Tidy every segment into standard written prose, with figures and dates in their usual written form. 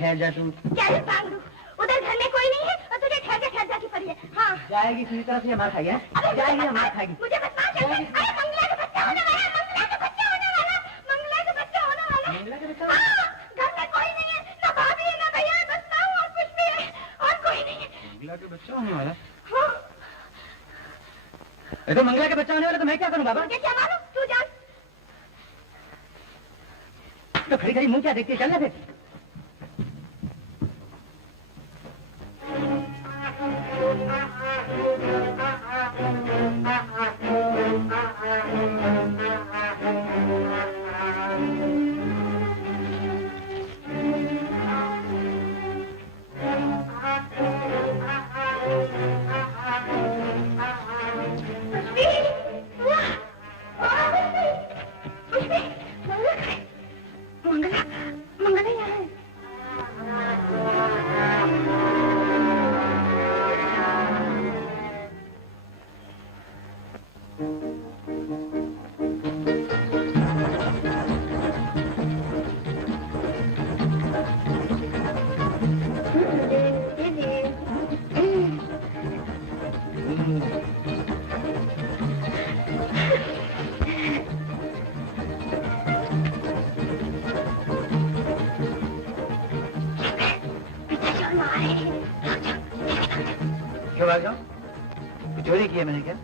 ठहर जा तू। क्या है पागलू? उधर घर में कोई नहीं है और तुझे ठहर जा की पड़ी है। हाँ जाएगी किसी तरह से मार खाएगी। जाएगी मार खाएगी। मुझे बता अरे मंगला का बच्चा होने वाला, मंगला का बच्चा होने वाला, मंगला का बच्चा होने वाला। मंगला का बच्चा? घर में कोई नहीं है, ना भाभी है, ना भैया है, बस मैं हूँ और कुछ भी है और कोई नहीं है। मंगला का बच्चा होने वाला? हाँ। तो मंगला का बच्चा होने वाला तो मैं क्या करूँ बाबा? मुझे क्या मालूम, तू जान। तो खड़ी खड़ी मुंह क्या देखती है, चल ना फिर। चोरी की है मैंने क्या?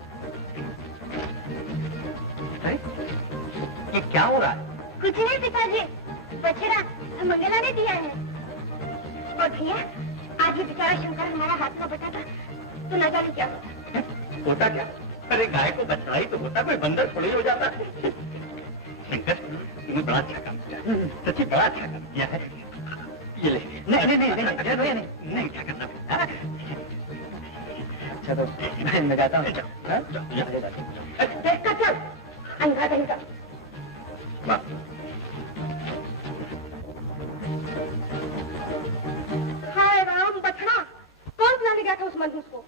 ये क्या हो रहा है? कुछ नहीं पिताजी, बछड़ा मंगला ने दिया है। और भैया आज ये बेचारा शंकर हमारा हाथ का बटा था, तो न जाने क्या होता क्या? अरे गाय को बछड़ा ही तो होता, कोई बंदर थोड़ी हो जाता। शंकर तुमने बड़ा अच्छा काम किया, सच्ची बड़ा अच्छा काम किया है। ये ले। नहीं क्या करना। अच्छा तो मैं जाता हूँ। चल अंधा कहीं का। हाय राम, बछड़ा कौन बुलाने गया था उस मनहूस को?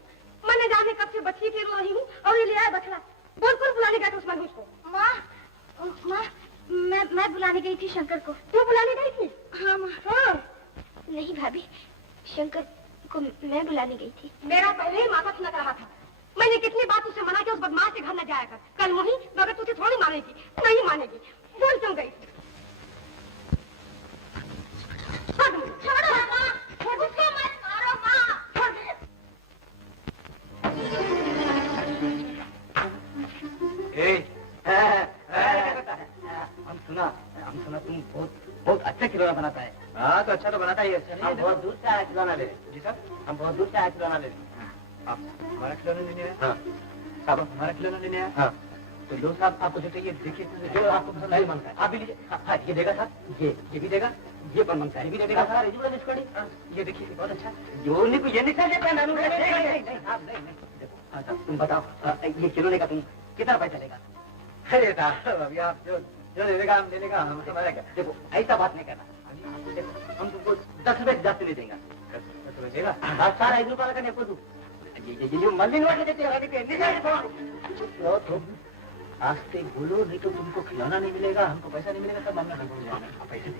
मैंने जाने कब से बच्ची फिर रही हूँ और ये ले आया बछड़ा। बोल कौन बुलाने गया था उस मनहूस को? माँ मैं बुलाने गई थी शंकर को। तू बुलाने गई थी? हाँ माँ। हाँ नहीं भाभी, शंकर को मैं बुलाने गई थी। मेरा पहले ही माथा खनक रहा था। मैंने कितनी बात उसे मना किया उस बदमाश के घर न जाया कर। कल वही मगर तुझे थोड़ी मानेगी, नहीं मानेगी। बोल क्यों गई? छोड़ो माँ, उसको मत मारो माँ। हम सुना तुम बहुत अच्छा खिलौना बनाता है। हाँ तो अच्छा तो बनाता ही है। हम बहुत दूर से आया खिलौना ले। जी सर, हम बहुत दूर से आया खिलौना ले। आप हमारा खिलौना लेने आए? हाँ साहब, हमारा खिलौना लेने आए? हाँ तो लो साहब, आपको जो चाहिए देखिए, जो आपको पसंद नहीं मांगता है आप भी लीजिए। हाँ ये देगा साहब, ये भी देगा, ये पर मांगता है ये भी देगा सर। ये देखिए बहुत अच्छा, जो ये नहीं सर देता नानू। नहीं देखो। हाँ साहब तुम बताओ ये खिलौने का तुम कितना पैसा लेगा? अरे साहब अभी आप जो ले लेगा हम ले लेगा, हम हमारा क्या। देखो ऐसा बात नहीं करना, हम तुमको 10 रुपए जाते नहीं देगा। 10 रुपए देगा सारा 1 रुपया का नहीं को दूँ। ये मल्लिन वाले देते आस्ते बोलो, नहीं तो तुमको खिलौना नहीं मिलेगा, हमको पैसा नहीं मिलेगा, सब हमने पैसे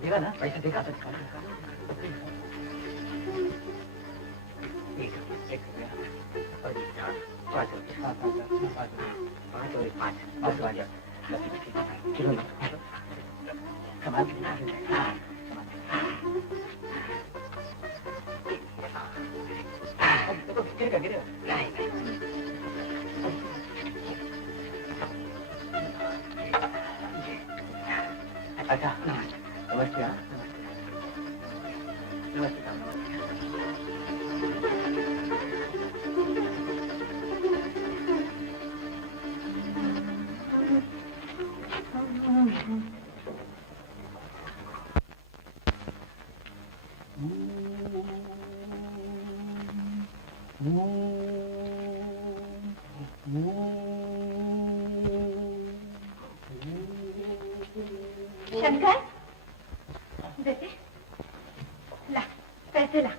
देगा ना, पैसा देगा तो अच्छा नमस्ते। नमस्ते शंकर बेटे ला पैसे ला,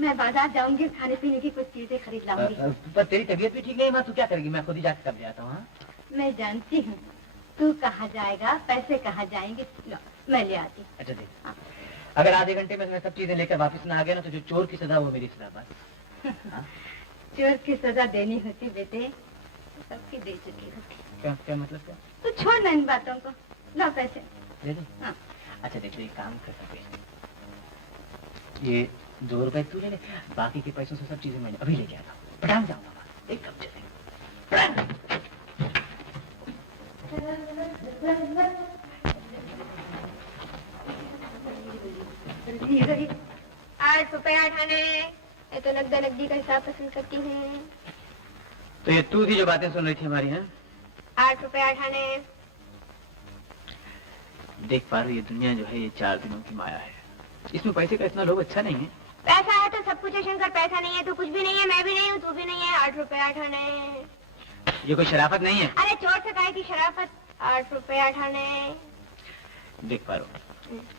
मैं बाजार जाऊंगी, खाने पीने की कुछ चीजें खरीद लाऊंगी। पर तेरी तबीयत भी ठीक नहीं माँ, तू क्या करेगी? मैं खुद ही जाकर कर ले आता हूँ। मैं जानती हूँ तू कहाँ जाएगा, पैसे कहाँ जाएंगे, मैं ले आती। अच्छा देख अगर आधे घंटे में मैं सब चीजें लेकर वापस ना आ गया ना तो जो चोर की सजा वो मेरी सजा बस। चोर की सजा देनी होती बेटे, सबकी दे चुकी होती। क्या क्या मतलब क्या? तो छोड़ ना इन बातों को, ला पैसे दे दो। हाँ। अच्छा देखो एक काम कर सकते, ये 2 रुपए तू ले ले, बाकी के पैसों से सब चीजें मैंने अभी लेके आता हूँ। पटांग जाऊंगा एकदम चले। इधर 8 रुपए 8 आने, ये तो नकदा नकदी का हिसाब पसंद करती हूँ। तो ये तू थी जो बातें सुन रही थी हमारी? हैं 8 रुपए 8 आने। देख पा रही, ये दुनिया जो है ये 4 दिनों की माया है, इसमें पैसे का इतना लोभ अच्छा नहीं है। पैसा है तो सब कुछ है शंकर, पैसा नहीं है तो कुछ भी नहीं है, मैं भी नहीं हूँ तू भी नहीं है। 8 रुपए 8 आने। ये कोई शराफत नहीं है। अरे चोर से काहे की शराफत। 8 रुपए 8 आने। देख पा रहा,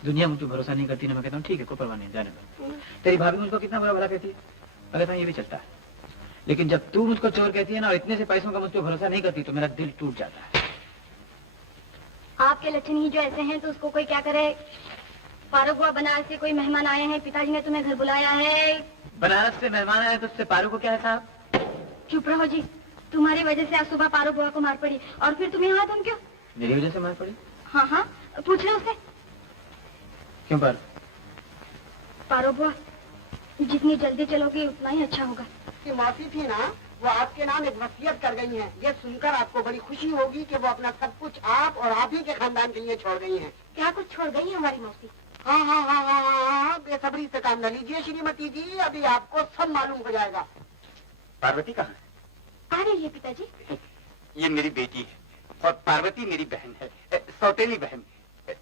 दुनिया मुझ पर भरोसा नहीं करती ना, मैं कहता हूँ ठीक है कोई परवाह नहीं, जाने दो। तेरी भाभी मुझको कितना बुरा भला कहती है, मैं कहता हूँ ये भी चलता है, लेकिन जब तू मुझको चोर कहती है ना और इतने से पैसों का मुझ पर भरोसा नहीं करती तो मेरा दिल टूट जाता है। आपके लक्षण ही जो ऐसे हैं तो उसको कोई क्या करे। फारूक हुआ बनारस से कोई मेहमान आए हैं, पिताजी ने तुम्हें घर बुलाया है। बनारस से मेहमान आए तो उससे पारू को क्या है साहब? चुप रहो जी, तुम्हारी वजह से आज सुबह पारू बुआ को मार पड़ी और फिर तुम यहाँ तुम क्यों? मेरी वजह से मार पड़ी? हाँ हाँ पूछ रहे उससे। क्यों पर? पारू बुआ जितनी जल्दी चलोगी उतना ही अच्छा होगा। की मौसी थी ना, वो आपके नाम एक वसीयत कर गई हैं। ये सुनकर आपको बड़ी खुशी होगी कि वो अपना सब कुछ आप और आप ही के खानदान के लिए छोड़ गई हैं। क्या कुछ छोड़ गई है हमारी मौसी? हाँ हाँ हाँ हाँ हाँ हाँ, बेसब्री से काम न लीजिए श्रीमती जी, अभी आपको सब मालूम हो जाएगा। पार्वती कहाँ है? आ रही है पिताजी। ये मेरी बेटी है और पार्वती मेरी बहन है, सौतेली बहन।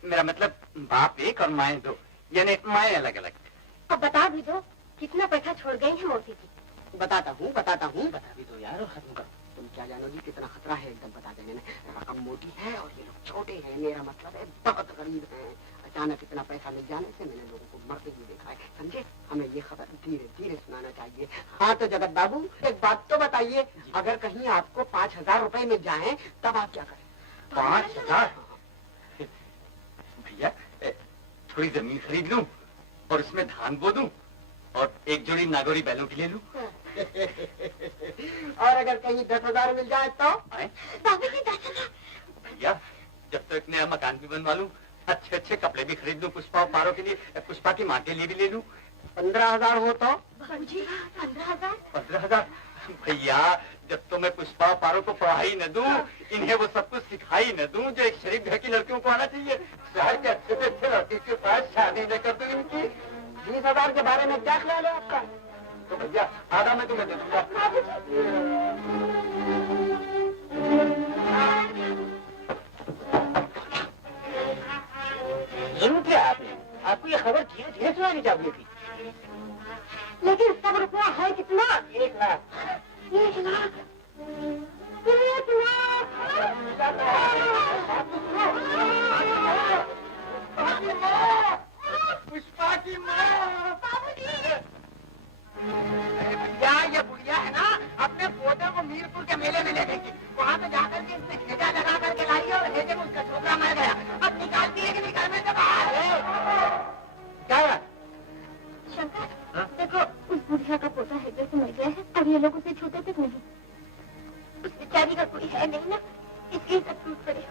मेरा मतलब बाप एक और माए दो, यानी माए अलग अलग। अब बता भी दो कितना पैसा छोड़ गई है मौसी जी। बताता हूँ बता भी दो यार, खत्म करो। तुम क्या जानोगी कितना खतरा है, एकदम बता देने में। रकम मोटी है और ये लोग छोटे हैं, मेरा मतलब है बहुत गरीब हैं। अचानक इतना पैसा मिल जाने से मैंने लोगों को मरते हुए देखा है, समझे? हमें ये खबर धीरे धीरे सुनाना चाहिए। हाँ तो जगत बाबू एक बात तो बताइए, अगर कहीं आपको 5000 रुपए मिल जाएं तब आप क्या करें? 5000? भैया थोड़ी जमीन खरीद लूं और उसमें धान बो दूं और एक जोड़ी नागौरी बैलों की ले लूं। और अगर कहीं 10,000 मिल जाए तो? बाबूजी 10,000? भैया जब तक नया मकान भी बनवा लूं, अच्छे अच्छे कपड़े भी खरीद लूं, पुष्पा और पारो के लिए, पुष्पा की माँ के लिए भी ले लूं। 15,000 हो तो? बाबूजी 15,000? 15,000? भैया जब तो मैं पुष्पा और पारो को पढ़ाई न दूं, इन्हें वो सब कुछ सिखाई न दूं जो एक शरीफ घर की लड़कियों को आना चाहिए, शहर के अच्छे से अच्छे लड़की के पास शादी न कर दूं इनकी। 20,000 के बारे में क्या ख्याल है आपका? तो भैया आधा मैं तुम्हें दे दूंगा। जरूर क्या आपको ये खबर धीरे धीरे सुनानी चाहिए थी। लेकिन सब रुपया है कितना? 1 लाख। 1 लाख? 1 लाख? पुष्पा की माँ। भैया ये बुढ़िया है ना, अपने पोते को मीरपुर के मेले में ले गई थी, वहाँ पे जाकर के इसने हेजा लगा करके लाई और हेजे में उसका छोकरा मर गया। अब निकालती है कि नहीं घर में से बाहर है? क्या हुआ? शंकर देखो उस बुढ़िया का पोता हेजे से मर गया है और ये लोग उसे छूते तक नहीं। उस बेचारी का कोई है नहीं ना, इसलिए सब टूट पड़े।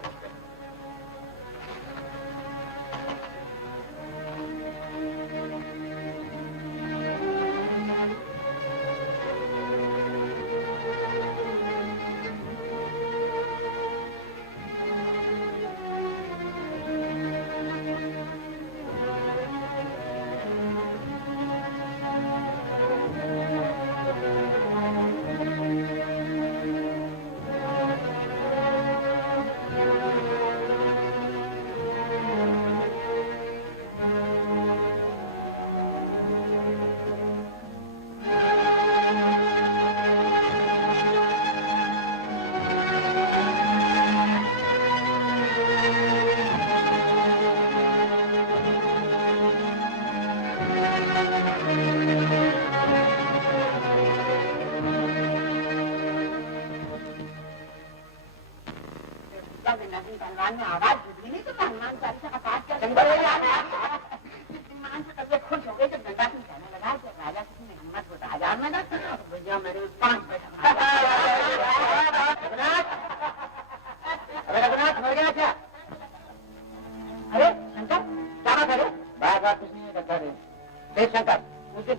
में आवाज नहीं तो हनुमान चालीसा का पाठ कर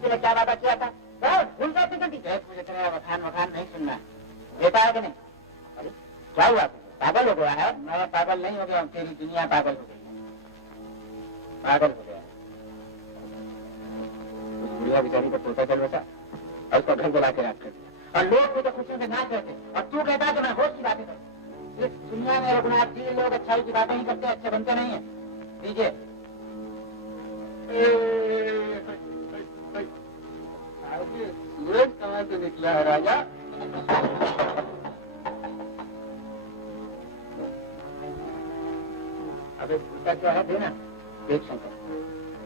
किसी ने क्या वादा किया था? भूल गए जल्दी। मुझे तेरा वखान नहीं सुनना, बेटा है कि नहीं? अरे क्या हुआ, पागल हो गया है? मैं पागल नहीं हो गया हूँ, तेरी दुनिया पागल हो गई, पागल हो गया। उस बुढ़िया बेचारी का पोता चल बसा और उसको घर बुला के रख कर दिया, और लोग मुझे खुशियों से नाच रहे थे, और तू कहता है कि मैं होश की बातें करूं। इस दुनिया में रघुनाथ जी लोग अच्छाई की बातें ही करते, अच्छे बनते नहीं है। दीजिए सूरज कहाँ से निकला है राजा? अबे भूलता क्या है, देना देख शंकर,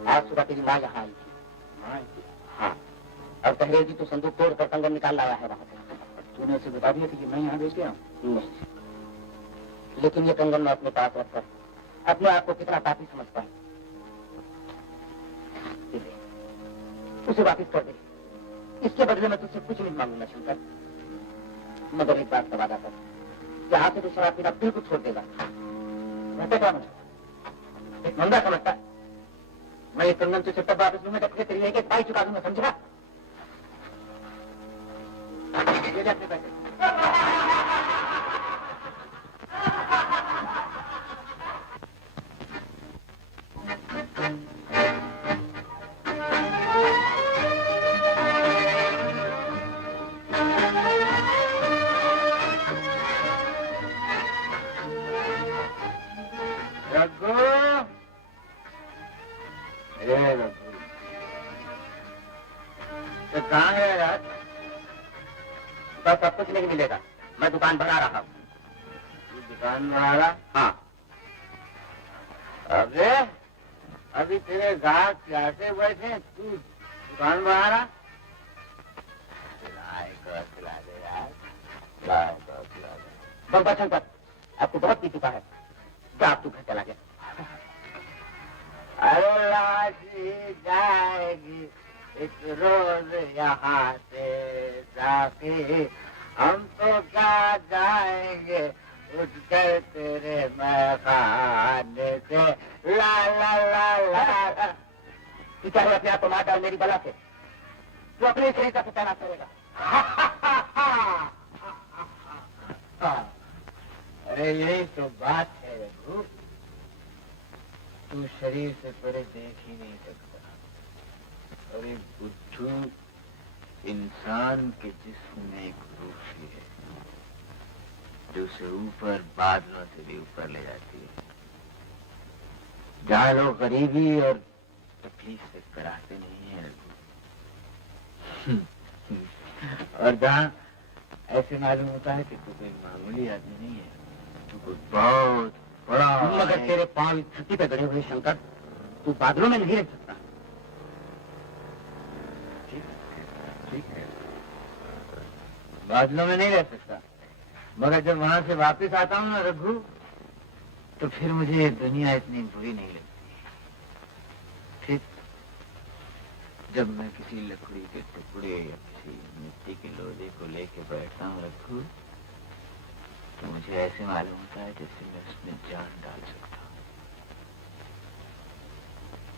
आज सुबह तेरी माँ यहाँ आई थी। हाँ, और कह रही थी तो संदूक तोड़ कर कंगन निकाल लाया है वहां से। तूने उसे बता दिया था कि मैं यहाँ बेच गया? नहीं, लेकिन ये कंगन मैं अपने पास रखकर अपने आप को कितना पापी समझता हूँ। उसे वापिस कर दे, इसके बदले में तुझसे कुछ नहीं मांगूंगा शंकर, मगर एक बात का वादा कर, यहाँ से तो शराब पीना बिल्कुल छोड़ देगा। मैं क्या समझता, एक मंदा समझता, मैं ये कंगन तुझसे तब वापस लूंगा जब तेरी एक पाई चुका दूंगा, समझा? ये ले अपने पैसे। कहाँ है यार? बस सब कुछ नहीं मिलेगा, मैं दुकान बना रहा हूँ। दुकान बना रहा? हाँ। अबे अभी तेरे ग्राहक कैसे बैठे, तू दुकान बना रहा? खिला दे यार, बस बचन पर आपको बहुत पी चुका है, क्या आप तू घर चला गया? अरे लाशी जाएगी एक रोज यहाँ से जाके, हम तो क्या जाएंगे उठ कर तेरे मैखाने से, ला ला ला ला। तू क्या अपने आप को मार डाल मेरी बला से, तू अपने शरीर का सत्यानाश करेगा। अरे यही तो बात है रघु, तू शरीर से परे देख ही नहीं सकता। अरे बुद्धू, इंसान के जिस्म में एक रूही है जो उसे ऊपर बादलों से भी ऊपर ले जाती है, जहाँ लोग गरीबी और तकलीफ से कराते नहीं है और जहाँ ऐसे मालूम होता है कि तू कोई मामूली आदमी नहीं है, तू कोई बहुत बड़ा। मगर तेरे पांव धरती पे गड़े हुए शंकर, तू बादलों में नहीं रह सकता। ठीक है, बादलों में नहीं रह सकता, मगर जब वहां से वापस आता हूँ ना रघु, तो फिर मुझे ये दुनिया इतनी बुरी नहीं लगती। फिर जब मैं किसी लकड़ी के टुकड़े या किसी मिट्टी के लोहे को लेके बैठता हूँ रघु, तो मुझे ऐसे मालूम होता है जैसे मैं उसमें जान डाल सकता हूँ,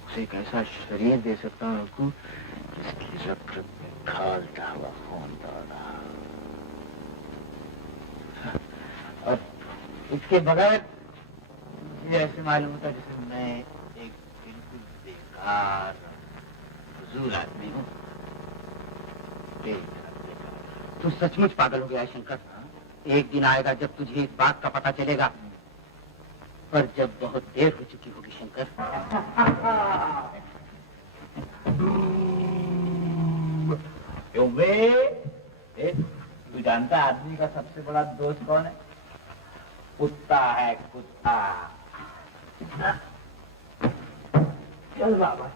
उसे एक ऐसा शरीर दे सकता हूँ रघु जिसकी रग रग में खौलता हुआ खून दौड़ रहा। और इसके बगैर मुझे ऐसे मालूम होता जैसे मैं एक बिल्कुल बेकार फजूल आदमी हूँ। तू सचमुच पागल हो गया है शंकर। एक दिन आएगा जब तुझे इस बात का पता चलेगा, पर जब बहुत देर हो चुकी होगी शंकर। तू जानता है आदमी का सबसे बड़ा दोस्त कौन है? कुत्ता है, कुत्ता। चल बाबा।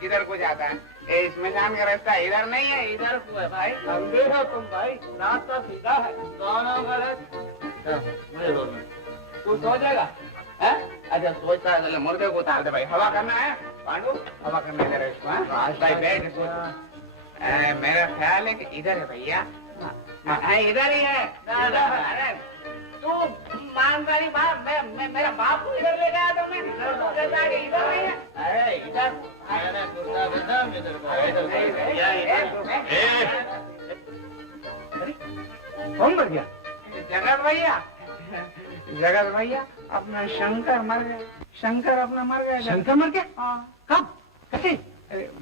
किधर को जाता है? इसमें जान का रास्ता इधर नहीं है, इधर को है भाई। अंधे हो तुम भाई, रास्ता सीधा है। दोनों गलत। तू सो जाएगा? अच्छा सोचता है, चलो मुर्गे को उतार दे भाई। हवा करना है पांडू, हवा करने दे रहे इसको। भाई बैठ सोच। मेरा ख्याल है कि इधर है भैया। इधर ही है। अरे तू मानदारी बात, मैं मेरा बाप को इधर ले गया तो मैं इधर नहीं है। अरे इधर कौन मर गया? जगत भैया, जगत भैया अपना शंकर मर गया। शंकर अपना मर गया। शंकर मर गया? हाँ। कब? कैसे?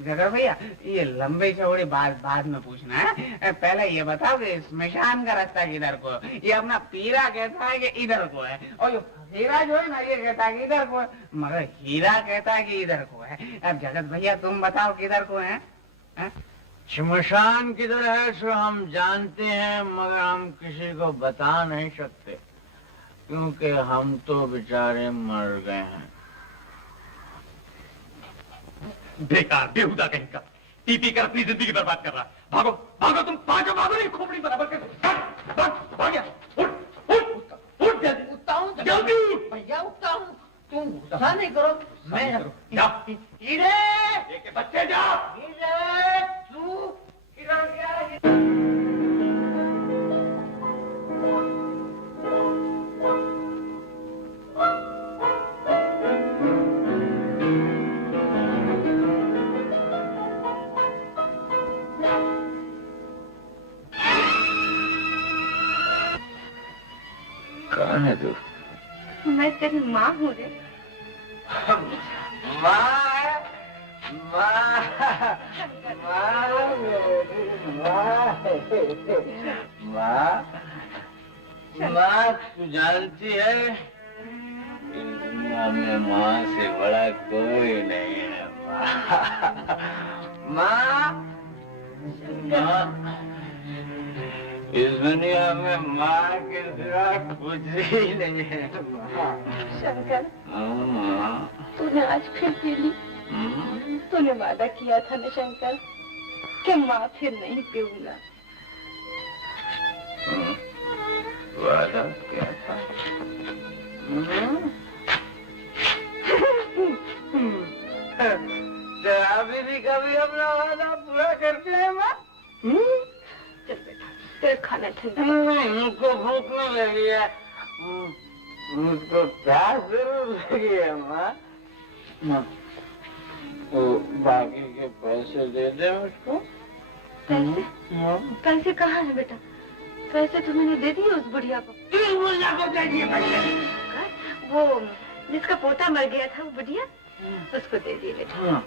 जगत भैया ये लंबी चौड़ी बात बाद में पूछना है। पहले ये बताओ कि स्मशान का रास्ता किधर को है? ये अपना पीरा कहता है कि इधर को है, और जो हीरा जो है ना ये कहता है कि इधर को है, मगर हीरा कहता है कि इधर को है। अब जगत भैया तुम बताओ किधर को है? शमशान किधर है सो हम जानते हैं, मगर हम किसी को बता नहीं सकते, क्योंकि हम तो बेचारे मर गए हैं। बेकार बेहुदा कहीं का पी पी कर अपनी जिंदगी बर्बाद कर रहा। भागो भागो, तुम भागो भागो, नहीं खोपड़ी बराबर कर। भाग भाग गया। उठ उठ उठ जल्दी। उठता हूँ जल्दी उठ भैया, उठता हूँ। तुम गुस्सा नहीं करो। मैं जा हीरे, लेके बच्चे जा। हीरे, तू किधर गया? कौन है तू? मैं तेरी माँ हूँ रे। माँ तू जानती है इस दुनिया में माँ से बड़ा कोई नहीं है। माँ इस दुनिया में माँ के सिवा कुछ ही नहीं है। शंकर, माँ तूने आज फिर पी ली। तूने वादा किया था ना शंकर कि माँ फिर नहीं पीऊंगा। वादा क्या था? शराबी भी कभी अपना वादा पूरा करते हैं माँ? चल बेटा, तेरे खाना ठंडा। नहीं, मुझको भूख नहीं लगी है। मुझको प्यास जरूर लगी है माँ। तो बाकी के पैसे दे दे मुझको। पैसे? पैसे कहाँ है बेटा? पैसे तो मैंने दे दिए उस बुढ़िया को। किस बुढ़िया को दे दिए पैसे? वो जिसका पोता मर गया था, वो बुढ़िया, उसको दे दिए बेटा। हाँ,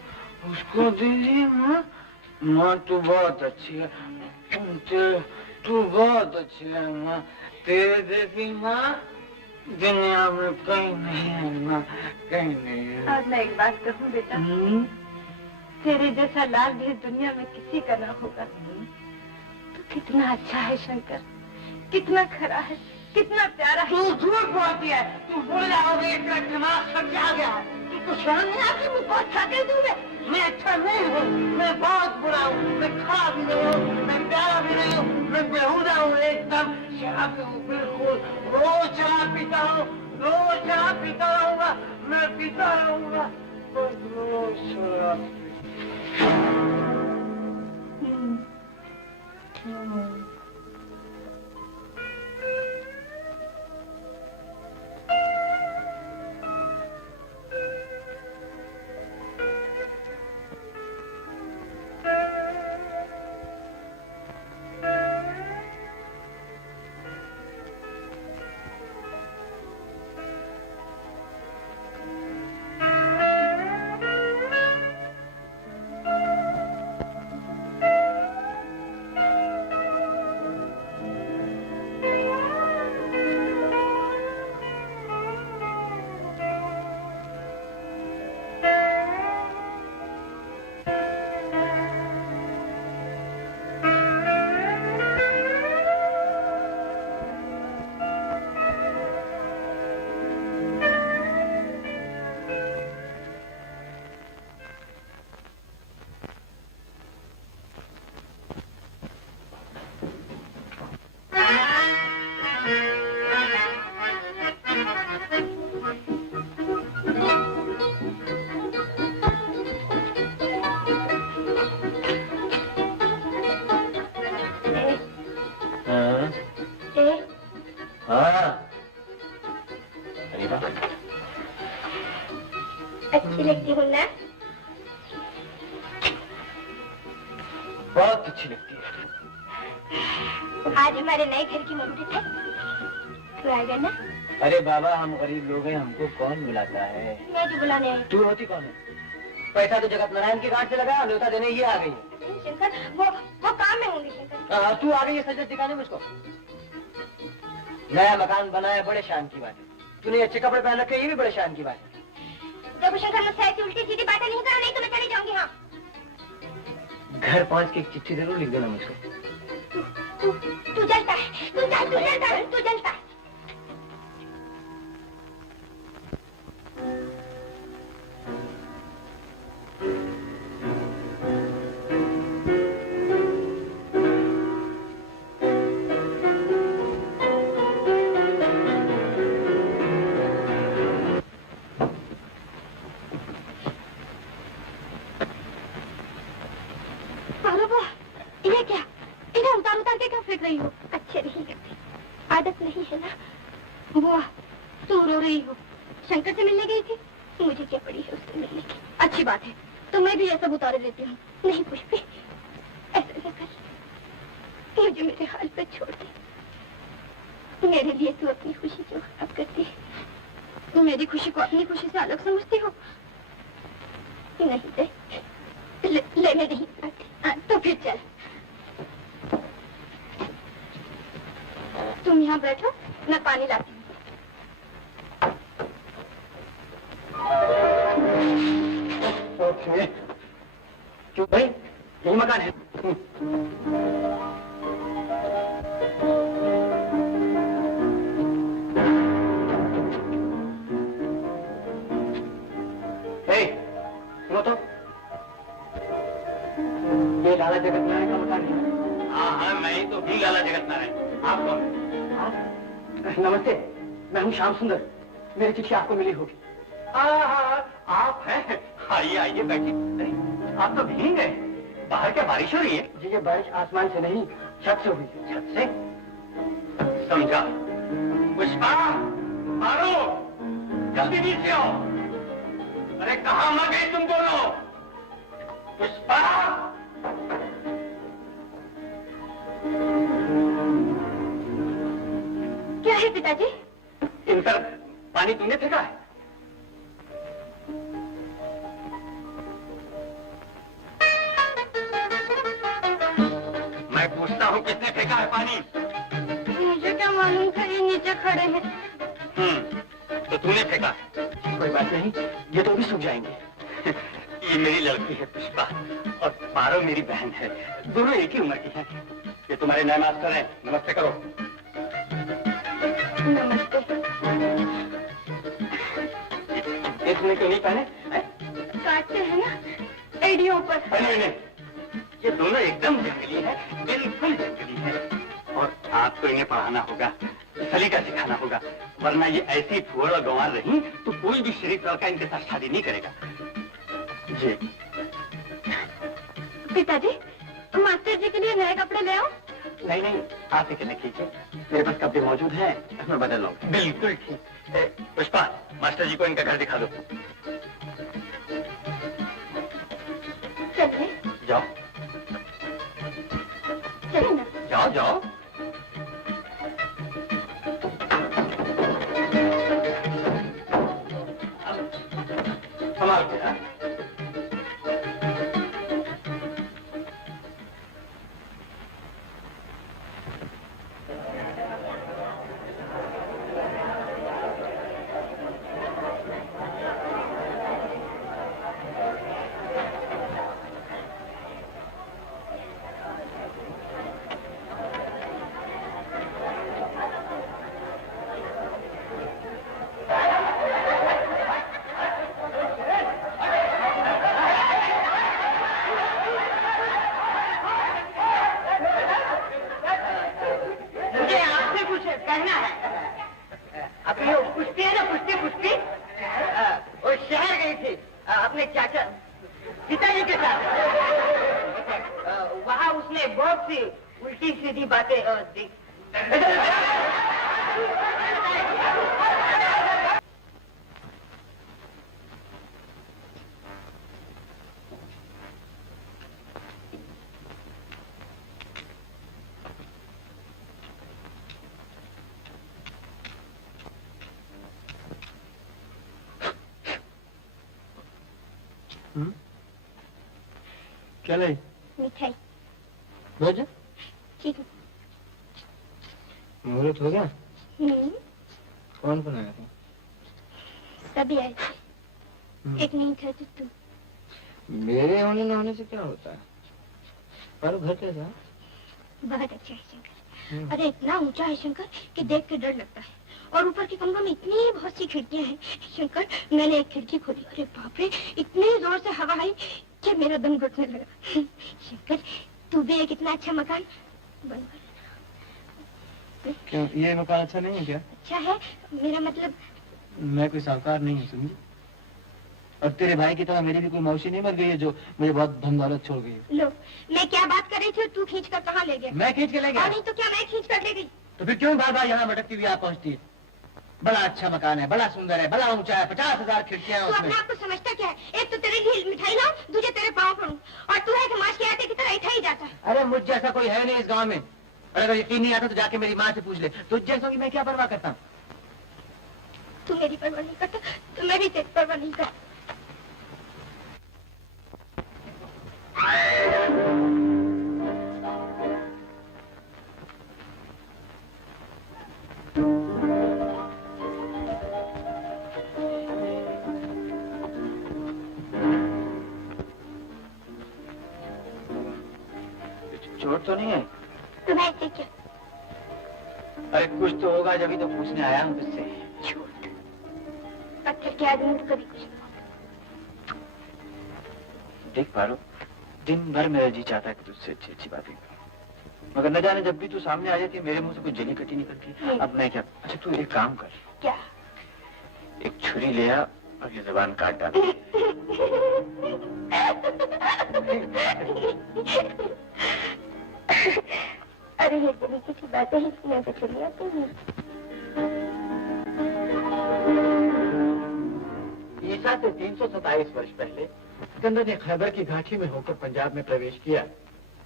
उसको दे दिए माँ। माँ तू बहुत अच्छी है। तू बहुत अच्छी है माँ। तेरे जैसी माँ दुनिया में कहीं नहीं है माँ, कहीं नहीं है। और मैं एक बात कहूँ बेटा, तेरे जैसा लाल भी दुनिया में किसी का ना होगा। तो कितना अच्छा है शंकर, कितना खरा है, कितना प्यारा है। तू झूठ बोलती है। तू बोल रहा होगी, इतना दिमाग सब आ गया है। तुमको शर्म नहीं आती? मुझको अच्छा कह दूँ मैं अच्छा नहीं हूँ, मैं बहुत बुरा हूँ, मैं खा भी नहीं हूँ, मैं प्यारा भी नहीं हूँ, मैं बेहुदा हूँ, एकदम शराबी हूँ, बिल्कुल। रोज शराब पीता हूँ, रोज शराब पीता रहूंगा, मैं पीता रहूंगा, रोज शराब। अच्छी लगती हूँ ना? बहुत अच्छी लगती है। आज हमारे नए घर की मुहूर्त है, तो आएगा ना? अरे बाबा, हम गरीब लोग हैं, हमको कौन बुलाता है? मैं जो बुलाने आई। तू होती कौन है? पैसा तो जगत नारायण की गांठ से लगा, न्योता देने ये आ गई है। शंकर, वो काम में होंगे शंकर। तू आ गई है सजत दिखाने मुझको। नया मकान बना है, बड़े शान की बात है। तूने अच्छे कपड़े पहन रखे, ये भी बड़े शान की बात है। जब शंकर मुझसे ऐसी उल्टी सीधी बातें नहीं करो, नहीं तो मैं चली जाऊंगी। हाँ, घर पहुंच के एक चिट्ठी जरूर लिख देना मुझको। तू जलता है, तू जलता है। अच्छे नहीं लगती, आदत नहीं है ना। बुआ, तू रो रही हो। शंकर से मिलने गई थी, मुझे क्या पड़ी है उससे मिलने की। अच्छी बात है, तो मैं भी ये सब उतारे लेती हूँ। नहीं पुष्पी, ऐसा न कर, मुझे मेरे हाल पर छोड़ दे। मेरे लिए तू अपनी खुशी क्यों खराब करती है? मेरी खुशी को अपनी खुशी से अलग समझती हो? नहीं दे, लेने नहीं आती। तो फिर चल, तुम यहाँ बैठो, मैं पानी लाती हूँ। क्यों भाई, यही मकान है। सुनो तो, ये लाला जगत नारायण का मकान है। हाँ हाँ, मैं ही तो भी लाला जगत नारायण। आप कौन? नमस्ते, मैं हूँ श्याम सुंदर। मेरी चिट्ठी आपको मिली होगी। हाँ, आप हैं? आइए आइए, बैठिए। अरे, आप तो भीग गए। बाहर क्या बारिश हो रही है? जी, ये बारिश आसमान से नहीं, छत से हुई है। छत से? समझा। पुष्पा, मारो, जल्दी नीचे आओ। अरे कहाँ मर गई तुम दोनों? पुष्पा! क्या है पिताजी? इन पर पानी तुमने फेंका है? मैं पूछता हूँ किसने फेंका है पानी? मुझे क्या मालूम था, ये नीचे खड़े हैं। तो तूने फेंका? कोई बात नहीं, ये तो भी सूख जाएंगे। ये मेरी लड़की है पुष्पा, और पारो मेरी बहन है। दोनों एक ही उम्र की हैं। ये तुम्हारे नए मास्टर हैं, नमस्ते करो। नमस्ते। ये तुमने क्यों नहीं पहने? काटते हैं ना एडियों पर। नहीं, ये दोनों एकदम जंगली है, बिल्कुल जंगली है। और आपको इन्हें पढ़ाना होगा, सलीका सिखाना होगा, वरना ये ऐसी फुहड़ और गंवार रही तो कोई भी शरीफ लड़का इनके साथ शादी नहीं करेगा। जी। पिताजी, मास्टर जी के लिए नए कपड़े ले आओ। नहीं, आप ही कहने कीजिए, मेरे पास कपड़े मौजूद हैं, मैं बदल लूँ। बिल्कुल ठीक। पुष्पा, मास्टर जी को इनका घर दिखा दो। चलिए। जाओ चलिए ना। जाओ। संभाल के। अपने चाचा पिताजी के साथ वहाँ उसने बहुत सी उल्टी सीधी बातें दी। क्या लाई? मिठाई। रोज? ठीक है। मुहूर्त हो गया? कौन बनाया था? सभी आए थे, एक नहीं था तो तुम। मेरे होने न होने से क्या होता है? पर घर कैसा? बहुत अच्छा है शंकर। अरे इतना ऊंचा है शंकर कि देख के डर लगता है। और ऊपर के कमरों में इतनी बहुत सी खिड़कियां हैं शंकर। मैंने एक खिड़की खोली, अरे बाप रे, इतनी जोर से हवा आई कि मेरा दम घुटने लगा। शंकर तू भी एक इतना अच्छा मकान बनवा। क्यों, ये मकान अच्छा नहीं है क्या? अच्छा है, मेरा मतलब। मैं कोई साहूकार नहीं हूँ, समझी? और तेरे भाई की तरह मेरी भी कोई मौसी नहीं मर गई है जो मुझे बहुत धन दौलत छोड़ गई है। लो, मैं क्या बात कर रही थी, तू खींच कर कहाँ ले गया? मैं खींच के ले गया? नहीं तो क्या मैं खींच कर ले गई? तो फिर क्यों बार बार यहाँ भटकती हुई आप पहुँचती है? बड़ा अच्छा मकान है, बड़ा सुंदर है, बड़ा ऊंचा है, 50,000 खिड़कियां हैं तू उसमें। अपने आप को समझता क्या है? एक तो तेरे लिए मिठाई लाऊं, दूसरे तेरे पाँव पड़ूं, और तू है कि माश के आटे की तरह इठा ही जाता है। अरे मुझ जैसा कोई है नहीं इस गांव में। अगर यकीन नहीं आता तो जाके मेरी माँ से पूछ ले। तुझ जैसों की मैं क्या परवाह करता हूँ? तू मेरी परवाह नहीं करता तो मैं भी तेरी परवाह नहीं करता। चोट तो नहीं है? तुम्हें ऐसे क्या? अरे कुछ तो होगा, जब ही तो पूछने आया हूँ तुझसे। झूठ। पत्थर के आदमी तो कभी कुछ नहीं होता। देख पारो, दिन भर मेरा जी चाहता है कि तुझसे अच्छी अच्छी बातें करूं, मगर न जाने जब भी तू सामने आ जाती है मेरे मुंह से कुछ जली कटी निकलती। अब मैं क्या? अच्छा तू एक काम कर। क्या? एक छुरी ले आ और ये जबान काट डाल। अरे ये तरीके की बातें ही मैं तो चली आती हूँ। ईसा से 327 वर्ष पहले सिकंदर ने खैबर की घाटी में होकर पंजाब में प्रवेश किया।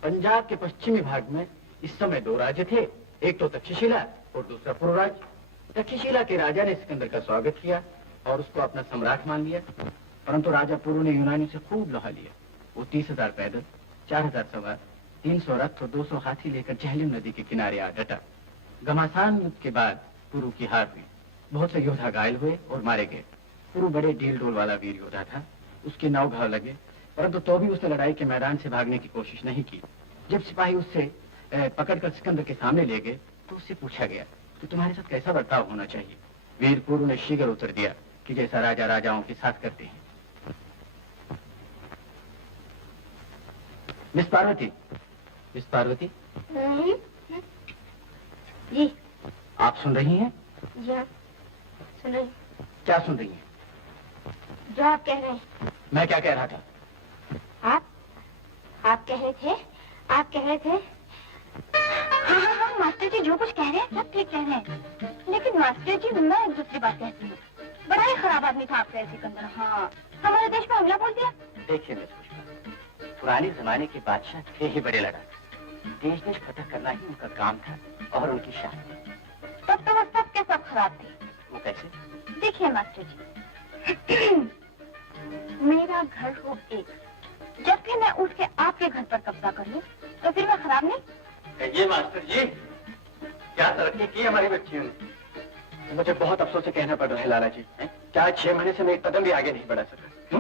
पंजाब के पश्चिमी भाग में इस समय 2 राज्य थे, एक तो तक्षशिला और दूसरा पुरु राज्य। तक्षशिला के राजा ने सिकंदर का स्वागत किया और उसको अपना सम्राट मान लिया, परंतु राजा पुरु ने यूनानी से खूब लोहा लिया। वो 30,000 पैदल, 4,000 सवार, 300 रथ और 200 हाथी लेकर झेलम नदी के किनारे आ डटा। घमासान युद्ध के बाद पुरु की हार हुई, बहुत से योद्धा घायल हुए और मारे गए। पुरु बड़े ढील डोल वाला वीर योद्धा था, उसके 9 घाव लगे, परंतु तो भी उसने लड़ाई के मैदान से भागने की कोशिश नहीं की। जब सिपाही उससे पकड़कर सिकंदर के सामने ले गए तो उससे पूछा गया कि तुम्हारे साथ कैसा बर्ताव होना चाहिए। वीर पुरु ने शीघ्र उत्तर दिया कि जैसा राजा राजाओं के साथ करते हैं। मिस पार्वती, मिस पार्वती जी आप सुन रही हैं? जी हाँ, सुन रही। क्या सुन रही हैं? जो आप कह रहे हैं। मैं क्या कह रहा था? आप कह रहे थे, आप कह रहे थे। हाँ हाँ हाँ मास्टर जी जो कुछ कह रहे हैं सब ठीक कह रहे हैं, लेकिन मास्टर जी मैं एक दूसरी बात कहती हूँ। बड़ा ही खराब आदमी था आपका सिकंदर। हाँ, हमारे देश में हमला बोल दिया। देखिए मिस पुष्पा, पुराने जमाने के बादशाह थे ही बड़े लड़ाके। देश देश फतह करना ही उनका काम था और उनकी शान। तब तो वो सब के सब खराब थे। वो कैसे? देखिए मास्टर जी, मेरा घर हो एक, जब भी मैं उठ के आपके घर पर कब्जा कर लूं तो फिर मैं खराब नहीं? ये मास्टर जी, क्या तरक्की की हमारी बच्चियों ने। मुझे बहुत अफसोस से कहना पड़ रहा है लाला जी, क्या 6 महीने से मैं एक कदम भी आगे नहीं बढ़ा सका।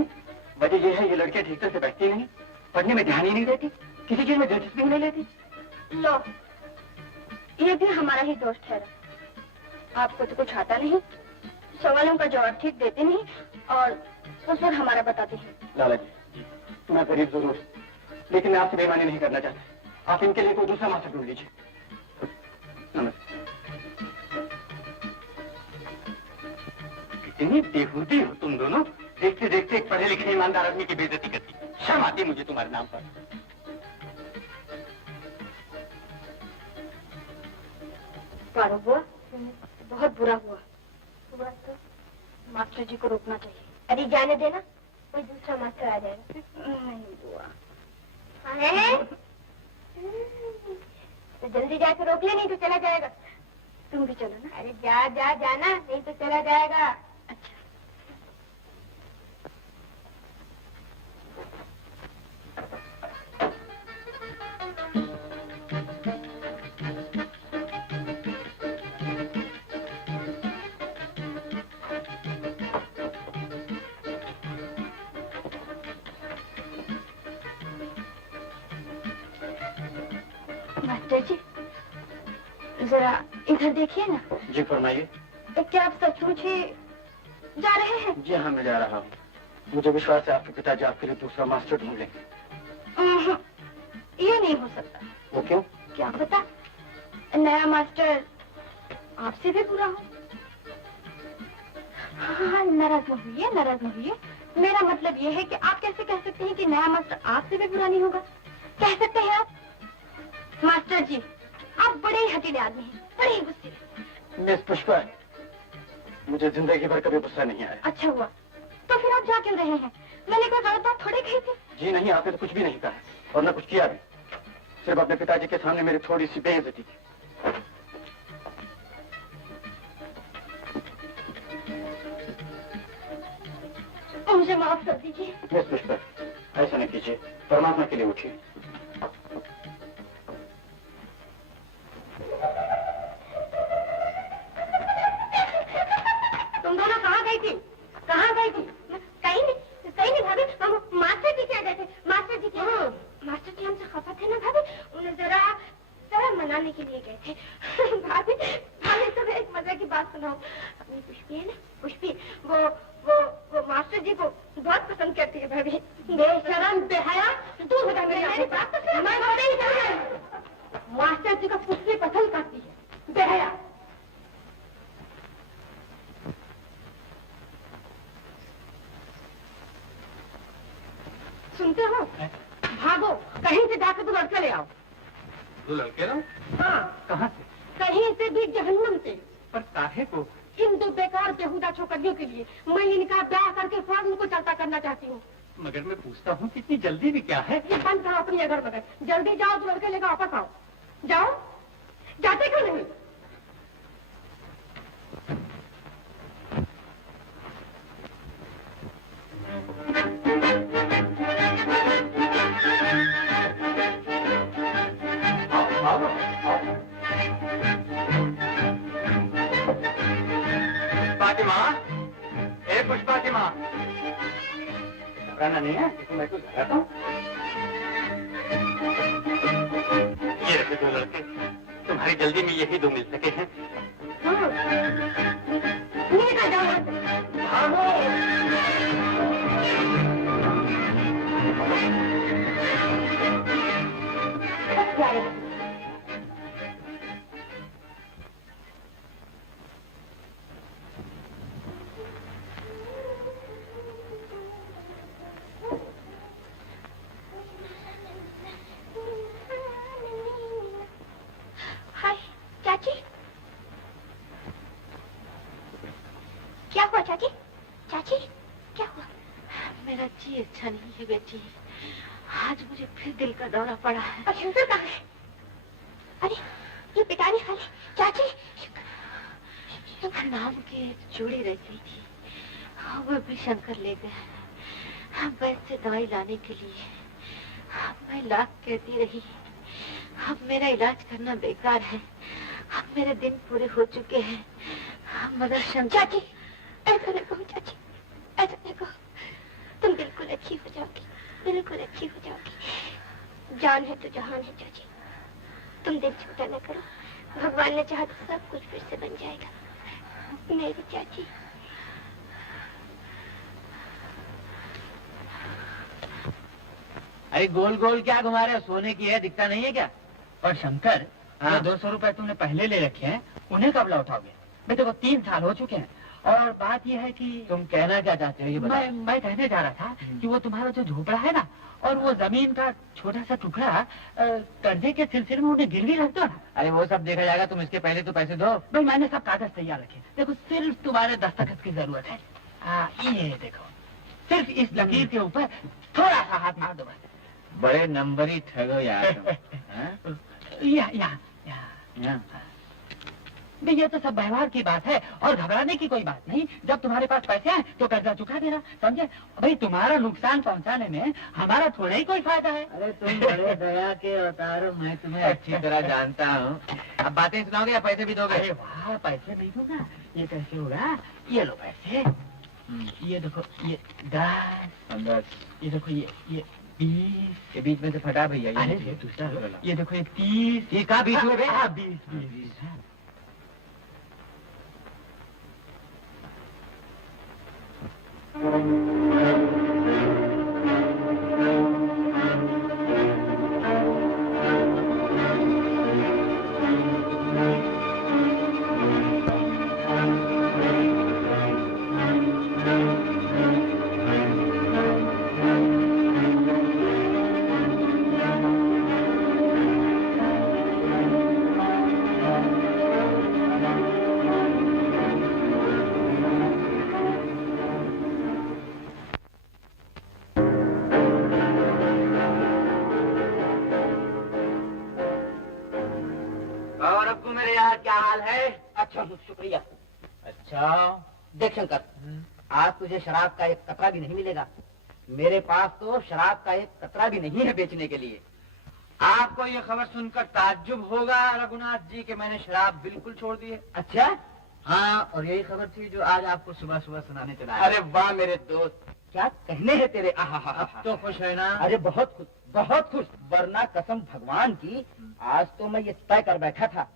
वजह यह है ये लड़के ठीक से बैठती नहीं, पढ़ने में ध्यान ही नहीं देती, किसी चीज में दिलचस्पी ही नहीं लेती। लो, ये भी हमारा ही दोष ठहरा। आपको तो कुछ आता नहीं, सवालों का जवाब ठीक देते नहीं और कसूर हमारा बताते हैं। लाला जी, मैं गरीब जरूर, लेकिन मैं आपसे बेईमानी नहीं करना चाहता। आप इनके लिए कोई दूसरा मास्टर ढूंढ लीजिए। नमस्ते। कितनी बेहूदी हो तुम दोनों, देखते देखते एक पढ़े लिखे ईमानदार आदमी की बेइज्जती करती। शर्म आती है मुझे तुम्हारे नाम पर। पारो हुआ, बहुत बुरा हुआ। हुआ तो मास्टर जी को रोकना चाहिए। अरे जाने देना, कोई दूसरा मास्टर आ जाएगा। नहीं हुआ तो जल्दी जाकर रोक ले, नहीं तो चला जाएगा। तुम भी चलो ना। अरे जा जा जाना, नहीं तो चला जाएगा। अच्छा मास्टर जी, जरा इधर देखिए ना। जी फरमाइए। क्या आप सचमुच ही जा रहे हैं? जी हाँ, मैं जा रहा हूँ। मुझे विश्वास है आपके पिताजी आपके लिए दूसरा मास्टर ढूंढ लेंगे। ये नहीं हो सकता। वो क्यों? क्या पता, नया मास्टर आपसे भी बुरा हो। हाँ, नाराज न हुई, नाराज न हुई। मेरा मतलब ये है कि आप कैसे कह सकते हैं कि नया मास्टर आपसे भी बुरा नहीं होगा? कह सकते हैं आप? मास्टर जी, आप बड़े ही हठीले आदमी हैं, बड़े ही गुस्से। मिस पुष्पा, मुझे जिंदगी भर कभी गुस्सा नहीं आया। अच्छा हुआ, तो फिर आप जा क्यों रहे हैं? मैंने कोई गलत बात थोड़ी कही थी। जी नहीं, आपने तो कुछ भी नहीं कहा और न कुछ किया भी। सिर्फ अपने पिताजी के सामने मेरी थोड़ी सी बेइज्जती थी। मुझे माफ कर दीजिए। मिस पुष्पा, ऐसा नहीं कीजिए, परमात्मा के लिए उठिए। तुम दोनों कहाँ गई थी? कहाँ गई थी? कहीं नहीं भाभी, हम मास्टर जी के गए थे। मास्टर जी हमसे खफा थे ना भाभी, उन्हें जरा मनाने के लिए गए थे। भाभी तुम्हें एक मजे की बात सुनाओ। अपनी पुष्पी है ना, पुष्पी, वो मास्टर जी को बहुत पसंद करती है भाभी। बेशरम, बेहया, तू बता मेरी बात। मैं मास्टर जी का पुष्पी पसंद करती है, बेहया। सुनते हो? भागो, कहीं से जाकर तुम लड़के ले आओ। दो लड़के ना? हाँ। कहाँ से? कहीं से भी, जहन्नुम से। पर काहे को? इन दो बेकार बेहुदा छोकरियों के लिए मैं इनका ब्याह करके फौरन उनको चलता करना चाहती हूँ। मगर मैं पूछता हूँ कि इतनी जल्दी भी क्या है? ये बंद करो अपनी अगर मगर। जल्दी जाओ, तो लड़के लेकर वापस आओ। जाओ, जाते क्यों नहीं? फातिमा, ए पुष्पा की माँ, रहना नहीं है, इसको मैं कुछ रहता हूँ। ये रखे दो लड़के, तुम्हारी जल्दी में यही दो मिल सके हैं। अच्छा नहीं है बेटी, आज मुझे फिर दिल का दौरा पड़ा है। और शंकर कहाँ है? अरे ये पिटारी खाली चाची नाम की चूड़ी रह गई थी, वो भी शंकर ले गए। वैसे दवाई लाने के लिए मैं लाख कहती रही, अब मेरा इलाज करना बेकार है। अब मेरे दिन पूरे हो चुके हैं। मगर शंकर चाची ऐसा न कहो, चाची ऐसा न कहो, तुम बिल्कुल अच्छी हो जाओगी, बिल्कुल अच्छी हो जाओगी। जान है तो जहान है चाची, तुम दिल छोटा न करो। भगवान ने चाहा तो सब कुछ फिर से बन जाएगा मेरी चाची। अरे गोल गोल क्या घुमा रहे हो? सोने की है, दिखता नहीं है क्या? और शंकर, हाँ? 200 रुपए तुमने पहले ले रखे हैं, उन्हें कब लौटाओगे? भाई देखो 3 साल हो चुके हैं। और बात यह है कि तुम कहना क्या चाहते हो ये बताओ। मैं कहने जा रहा था कि वो तुम्हारा जो झोपड़ा है ना, और वो जमीन का छोटा सा टुकड़ा कर्जे के सिलसिले में उन्हें गिरवी रख दो ना। अरे वो सब देखा जाएगा, तुम इसके पहले तो पैसे दो। भाई मैंने सब कागज तैयार रखे, देखो सिर्फ तुम्हारे दस्तखत की जरूरत है। ये देखो, सिर्फ इस लकीर के ऊपर थोड़ा सा हाथ मार दो बस। बड़े नंबरी ठगो यार। ये तो सब व्यवहार की बात है और घबराने की कोई बात नहीं। जब तुम्हारे पास पैसे आए तो कर्जा चुका देना, समझे? भाई तुम्हारा नुकसान पहुंचाने में हमारा थोड़ा ही कोई फायदा है। अरे तुम बड़े दया के अवतार हो, मैं तुम्हें अच्छी तरह जानता हूँ। अब बातें सुनाओगे या पैसे भी दोगे? अरे वाह, पैसे नहीं दूंगा, ये कैसे होगा? ये लो पैसे, ये देखो, ये 10, ये देखो, ये 20 ये बीच में से फटा भैया। अरे ये दूसरा ये देखो, ये 30 का 20 हो गया। 20 शुक्रिया। अच्छा देख शंकर, आज तुझे शराब का एक कतरा भी नहीं मिलेगा। मेरे पास तो शराब का एक कतरा भी नहीं है बेचने के लिए। आपको ये खबर सुनकर ताज्जुब होगा रघुनाथ जी कि मैंने शराब बिल्कुल छोड़ दी है। अच्छा? हाँ, और यही खबर थी जो आज आपको सुबह सुबह सुनाने चला। अरे वाह मेरे दोस्त, क्या कहने हैं तेरे। अब तो खुश है ना? अरे बहुत खुश, बहुत खुश। वरना कसम भगवान की आज तो मैं ये तय कर बैठा था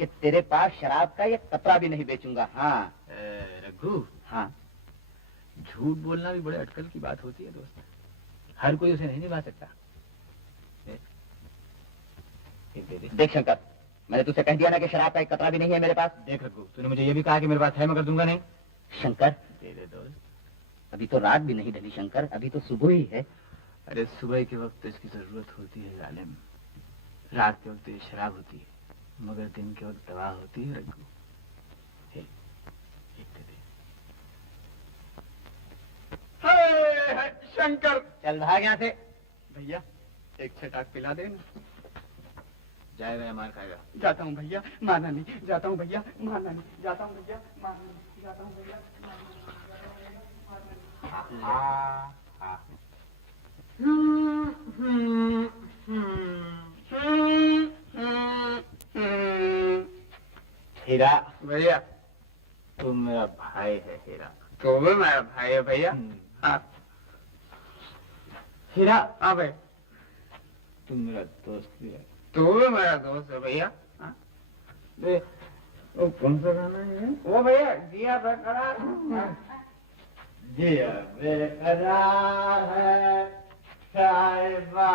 कि तेरे पास शराब का ये कतरा भी नहीं बेचूंगा। हाँ रघु, हाँ, झूठ बोलना भी बड़े अटकल की बात होती है दोस्त। हर कोई उसे नहीं निभा सकता। देख शंकर, मैंने तुझसे कह दिया ना कि शराब का एक कतरा भी नहीं है मेरे पास। देख रघु, तूने मुझे ये भी कहा कि मेरे पास है मगर दूंगा नहीं। शंकर दे दे दोस्त। अभी तो रात भी नहीं ढली शंकर, अभी तो सुबह ही है। अरे सुबह के वक्त इसकी जरूरत होती है जालिम। रात के वक्त ये शराब होती है मगर दिन के वक्त दवा होती है रघु। शंकर, चल भाग यहाँ से। भैया एक छटाक पिला दे ना। जाएगा या मार खाएगा? जाता हूँ भैया, माना नहीं। जाता हूँ भैया, माना नहीं। जाता हूँ भैया, माना नहीं। जाता हूँ भैया, हीरा भैया, तुम मेरा भाई है हीरा। तो भी मेरा भाई है भैया। हाँ हीरा। हाँ भाई, तुम मेरा दोस्त भी है। तू भी मेरा दोस्त है भैया। वो कौन सा गाना है? वो भैया जिया बेकरार। जिया बेकरार है साहिबा।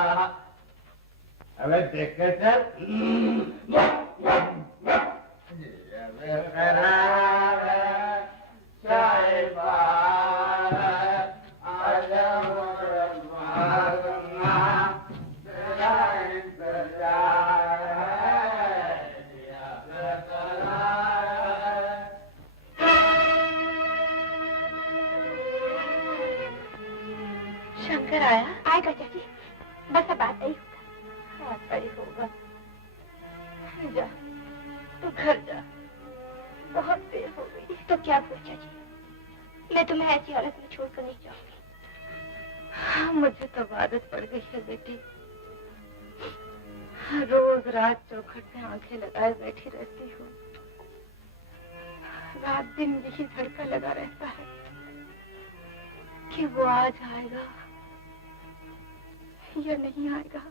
अबे देख के चल। जिया बेकरार है साहिबा। शंकर आया? आएगा चाची, बस अब आता ही होगा। आता ही होगा। जा, तू घर जा, बहुत देर हो गई। तो क्या हुआ चाची, मैं तुम्हें ऐसी हालत में छोड़कर नहीं जाऊंगी। हाँ, मुझे तो आदत पड़ गई है बेटी। रोज रात चौखट में आंखें लगाए बैठी रहती हूँ। रात दिन यही धड़का लगा रहता है कि वो आज आएगा या नहीं आएगा।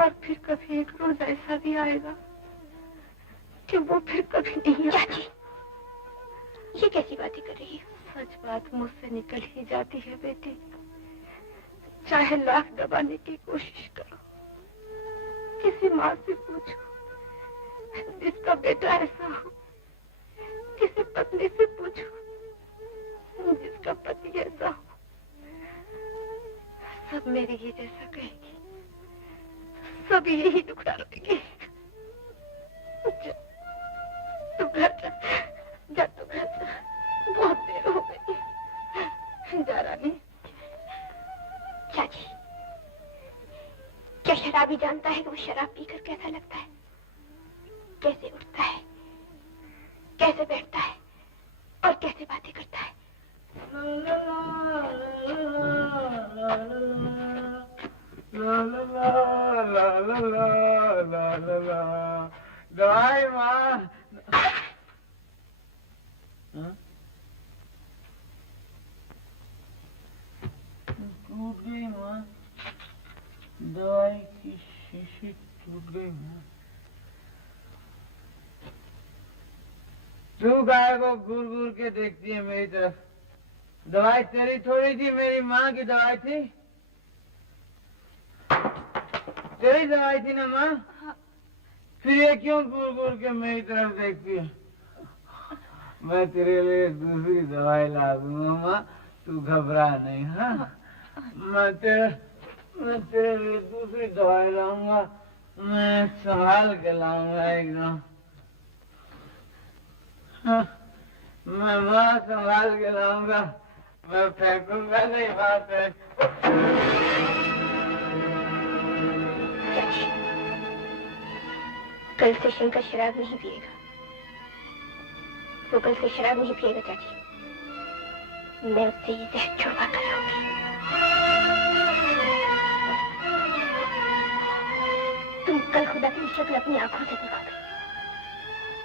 और फिर कभी एक रोज ऐसा भी आएगा कि वो फिर कभी नहीं आएगा। ये कैसी बातें कर रही है? सच बात मुझसे निकल ही जाती है बेटी, चाहे लाख दबाने की कोशिश करो। किसी माँ से पूछो जिसका बेटा ऐसा हो, किसी पत्नी से पूछो जिसका पति ऐसा हो, सब मेरे ही जैसा कहेगी, सब यही दुखड़ा रहेंगे। तू घर जा, जा तू घर जा, बहुत देर हो गई। जा रानी। चाची, क्या शराबी जानता है कि वो शराब पीकर कैसा लगता है? कैसे उठता है, कैसे बैठता है और कैसे बातें करता है? दवाई माँ। दवाई की शीशी टूट गई है। तू गाय को घूर घूर के देखती है मेरी तरफ। दवाई तेरी थोड़ी थी, मेरी माँ की दवाई थी। तेरी दवाई थी ना माँ? फिर ये क्यों घूर घूर के मेरी तरफ देखती है? मैं तेरे लिए दूसरी दवाई ला दूंगा माँ, तू घबरा नहीं। हाँ, मैं तेरे लिए दूसरी दवाई लाऊंगा। मैं संभाल के लाऊंगा एकदम। हाँ, मैं माँ संभाल के लाऊंगा। मैं फेंकूंगा नहीं बात है। कल से शंकर शराब नहीं पिएगा। वो कल से शराब नहीं पिएगा चाची। मैं उससे ये जहर छुड़वा कर लाऊंगी। तुम कल खुद अपनी शक्ल अपनी आंखों से देखोगे।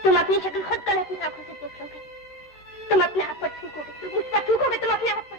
तुम अपनी शक्ल खुद कल अपनी आंखों से देख लोगे। तुम अपने आप पर थूकोगे, तुम उस पर थूकोगे, तुम अपने आप पर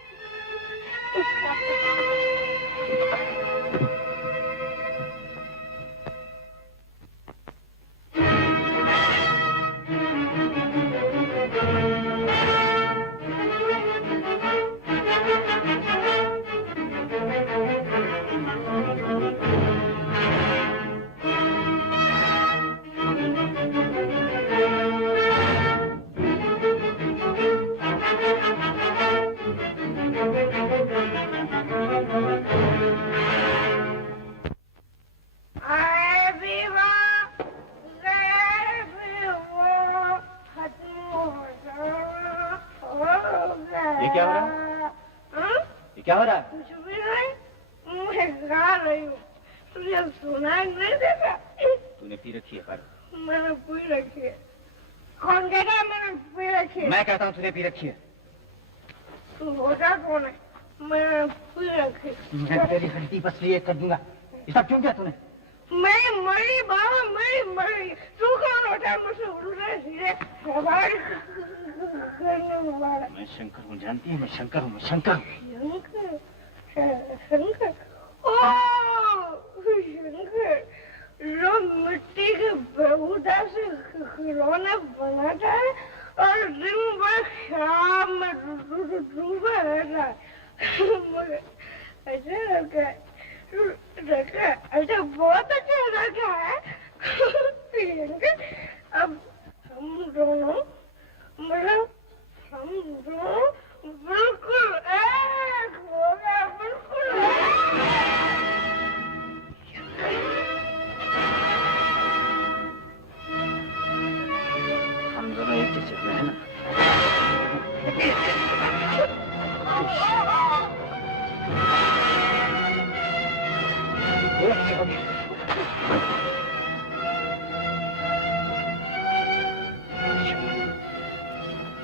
पी रखी है। तू होता कौन है? मैं पी रखी। मैं तेरी हड्डी पसली कर दूंगा। ये सब क्यों किया तूने? मैं मरी बाबा, मैं मरी। तू कौन होता है मुझसे उल्टे सीधे सवाल करने वाला? मैं शंकर हूँ, जानती है? मैं शंकर हूँ, मैं शंकर हूँ। शंकर? ओह शंकर, जो मिट्टी के बेहुदा से खिलौने बनाता है और दिन भर शाम में डूबा रहता है। अच्छा लगा है, अच्छा बहुत अच्छा लगा है। अब हम दोनों मतलब हम दोनों बिल्कुल एक हो गया, बिल्कुल हम दोनों एक जैसे हुए हैं ना।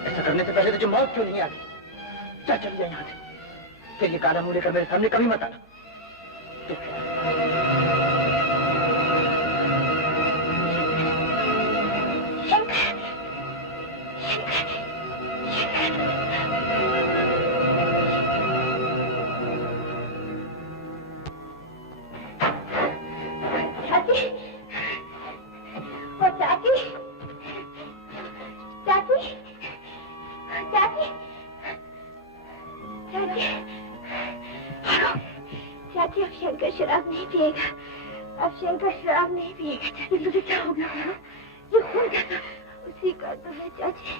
ऐसा करने से पहले तुझे मौत क्यों नहीं आ गई? चल चल जाए यहाँ से। फिर ये काला मुंह लेकर मेरे सामने कभी मत आना। शराब नहीं पिएगा। अब शंकर शराब नहीं पिएगा। तुझे क्या हो गया? ये खून क्या था? उसी का तो है चाची।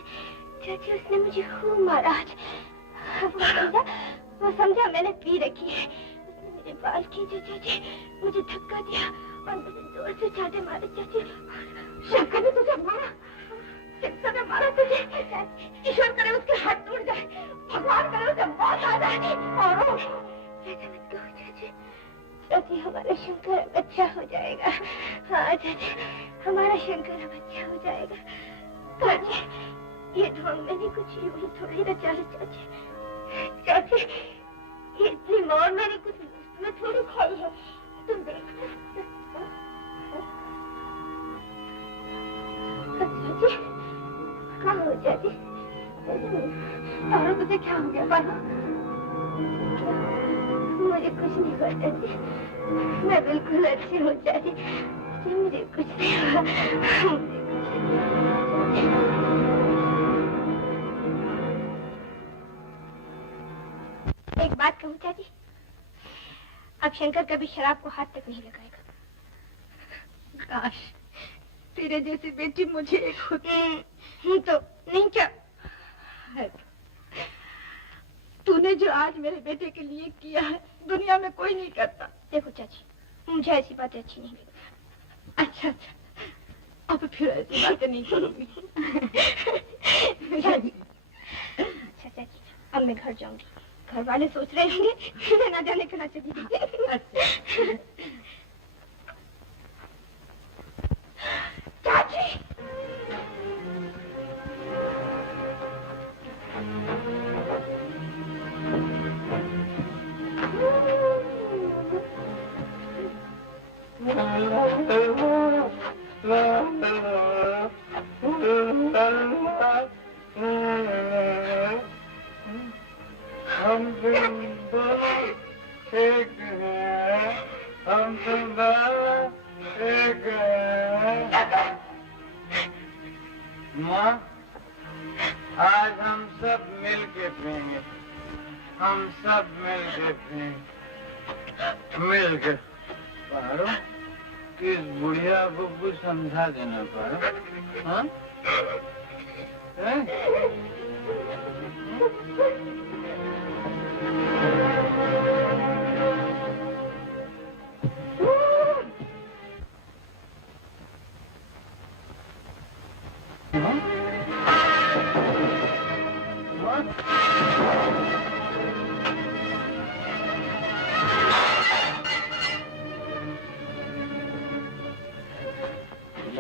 चाची उसने मुझे खूब मारा आज। वो समझा मैंने पी रखी है। उसने मेरे बाल खींचे चाची, मुझे धक्का दिया और मुझे जोर से चाटे मारे चाची। शंकर ने तुझे मारा? शंकर ने मारा तुझे? ईश्वर करे उसके हाथ टूट जाए, भगवान करे उसे मौत आ जाए। और ऐसा मत कहो चाची। चाची हमारा शंकर अब अच्छा हो जाएगा। हाँ चाची, हमारा शंकर अब अच्छा हो जाएगा। चाची ये ढोंग मैंने कुछ यूं थोड़ी रचा है चाची। चाची ये इतनी मौत मैंने कुछ में थोड़ी खाई है। तुम देखो चाची। कहाँ हो चाची? और तुझे क्या हो गया? मुझे कुछ नहीं हुआ चाची, मैं बिल्कुल अच्छी हूँ चाची, मुझे कुछ नहीं हुआ, एक बात कहूँ चाची, अब शंकर कभी शराब को हाथ तक नहीं लगाएगा। काश तेरे जैसी बेटी मुझे एक होती। तो नहीं क्या है। तूने जो आज मेरे बेटे के लिए किया है दुनिया में कोई नहीं करता। देखो चाची, मुझे ऐसी बातें अच्छी नहीं लगती। अच्छा अच्छा, अब फिर ऐसी बातें नहीं करूंगी। अच्छा चाची, अब मैं घर जाऊंगी, घर वाले सोच रहे होंगे मैं ना जाने कहाँ चली गई। अच्छा चाची, हम दोनों एक हैं, हम दोनों एक हैं। माँ, आज हम सब मिल के पिएंगे, हम सब मिल के पिएंगे, मिल के। पारो, किस बुढ़िया को कुछ समझा देना पारो, हाँ?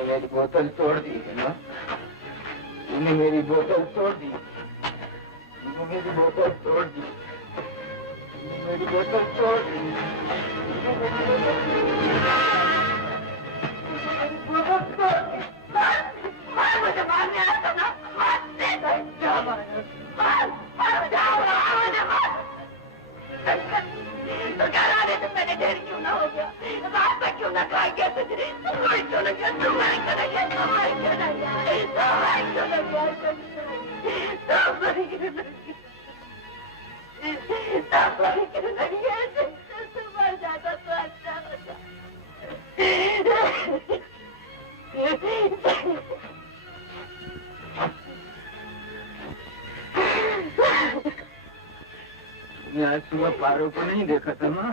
मेरी बोतल तोड़ दी है ना, तूने मेरी बोतल तोड़ दी, तूने मेरी बोतल तोड़ दी, मेरी बोतल तोड़ दी, मुझे मारने आता ना, तो क्या राधे तुम मैंने देर क्यों ना हो गया, रात तक क्यों ना खा गया तुझे, तुम्हारी क्यों ना गया, तुम्हारी क्यों ना गया, तुम्हारी क्यों ना गया, तुम्हारी क्यों ना गया, तुम्हारी क्यों ना गया, तुम्हारी क्यों ना गया, तुम मर जाता तो अच्छा होता। आज सुबह पारो को नहीं देखा था ना,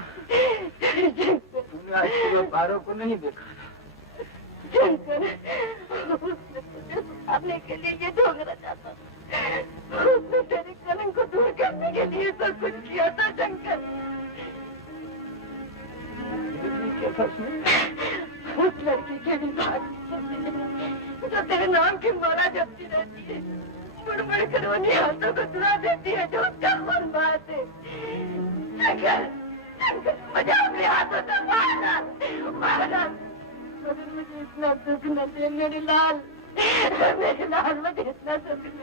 आज सुबह पारो को नहीं देखा था। अपने के लिए ये ढोंग रचा था, उसने तेरे कलंक को दूर करने के लिए सब कुछ किया था शंकर। उस लड़की के भी बात जो तेरे नाम की माला जपती रहती है, मुड़ मुड़ कर उन्हीं हाथों को चुरा देती है जो उसका खून बहाते। शंकर, शंकर, मुझे अपने हाथों से मारना, मारना। मुझे इतना दुख न दे मेरे लाल, मुझे इतना दुख न दे।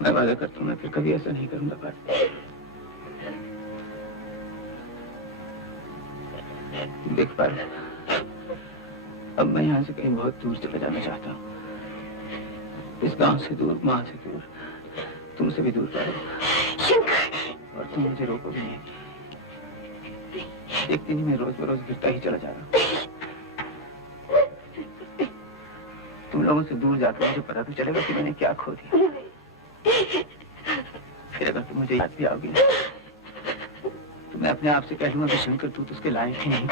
मैं वादा करता हूँ मैं फिर कभी ऐसा नहीं करूंगा। देख पारो, अब मैं यहाँ से कहीं बहुत दूर चला जाना चाहता हूँ, इस गांव से दूर, माँ से दूर, तुमसे भी दूर पारो। और तुम मुझे रोको भी नहीं। एक दिन ही मैं रोज बरोज गिरता ही चला जा रहा हूँ। तुम लोगों से दूर जाकर मुझे पता तो चलेगा कि मैंने क्या खो दिया। फिर अगर तुम मुझे याद भी आओगी तो मैं अपने आप से कह लूंगा कि शंकर तू तो उसके लायक ही नहीं।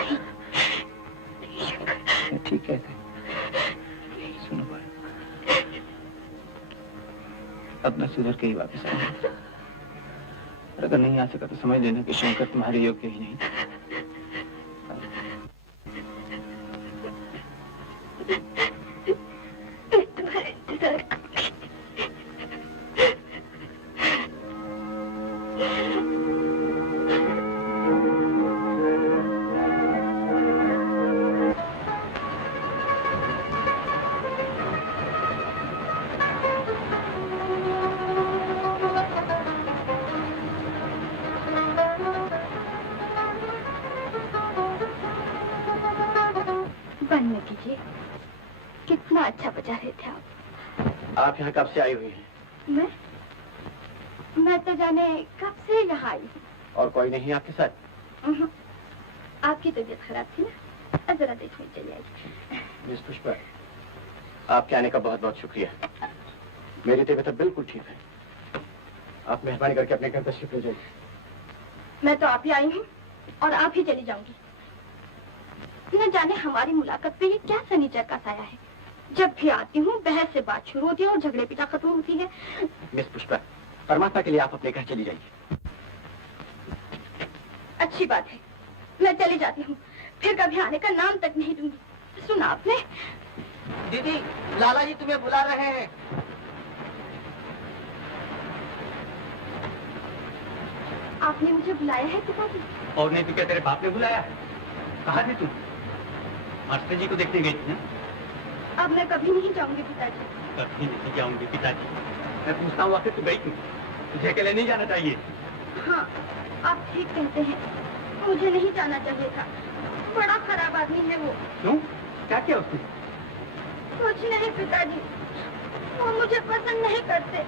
ठीक है, सुनो बार, अब मैं सुधर के ही वापस आऊंगा। और अगर नहीं आ सका तो समझ लेना कि शंकर तुम्हारे योग्य ही नहीं। कितना अच्छा बजा रहे थे आप यहाँ कब से आई हुई हैं? मैं तो जाने कब से यहाँ आई हूँ। और कोई नहीं आपके साथ? आपकी तबीयत खराब थी ना, जरा देखने चली आई। मिस पुष्पा, आपके आने का बहुत बहुत शुक्रिया। मेरी तबीयत अब बिल्कुल ठीक है। आप मेहरबानी करके अपने घर तशरीफ ले जाइए। मैं तो आप ही आई हूँ और आप ही चली जाऊंगी। न जाने हमारी मुलाकात पे ये क्या सनीचर का साया है। जब भी आती हूँ बहस से बात शुरू होती है और झगड़े पिटा खत्म होती है। मिस पुष्पा, परमात्मा के लिए आप अपने घर चली जाइए। अच्छी बात है, मैं चली जाती हूँ, फिर कभी आने का नाम तक नहीं दूंगी। सुना आपने? दीदी, लाला जी तुम्हें बुला रहे हैं। आपने मुझे बुलाया है पिताजी? और नहीं तो क्या तेरे बाप ने बुलाया? कहाँ थी तुम? मास्टर जी को देखने गई थी ना? अब मैं कभी नहीं जाऊंगी पिताजी। कभी नहीं जाऊंगी पिताजी? मैं पूछता हूँ आखिर तू गई क्यों? तुझे अकेले नहीं जाना चाहिए। हाँ, आप ठीक कहते हैं, मुझे नहीं जाना चाहिए था। बड़ा खराब आदमी है वो। क्यों? क्या किया उसने? कुछ नहीं पिताजी, वो मुझे पसंद नहीं करते,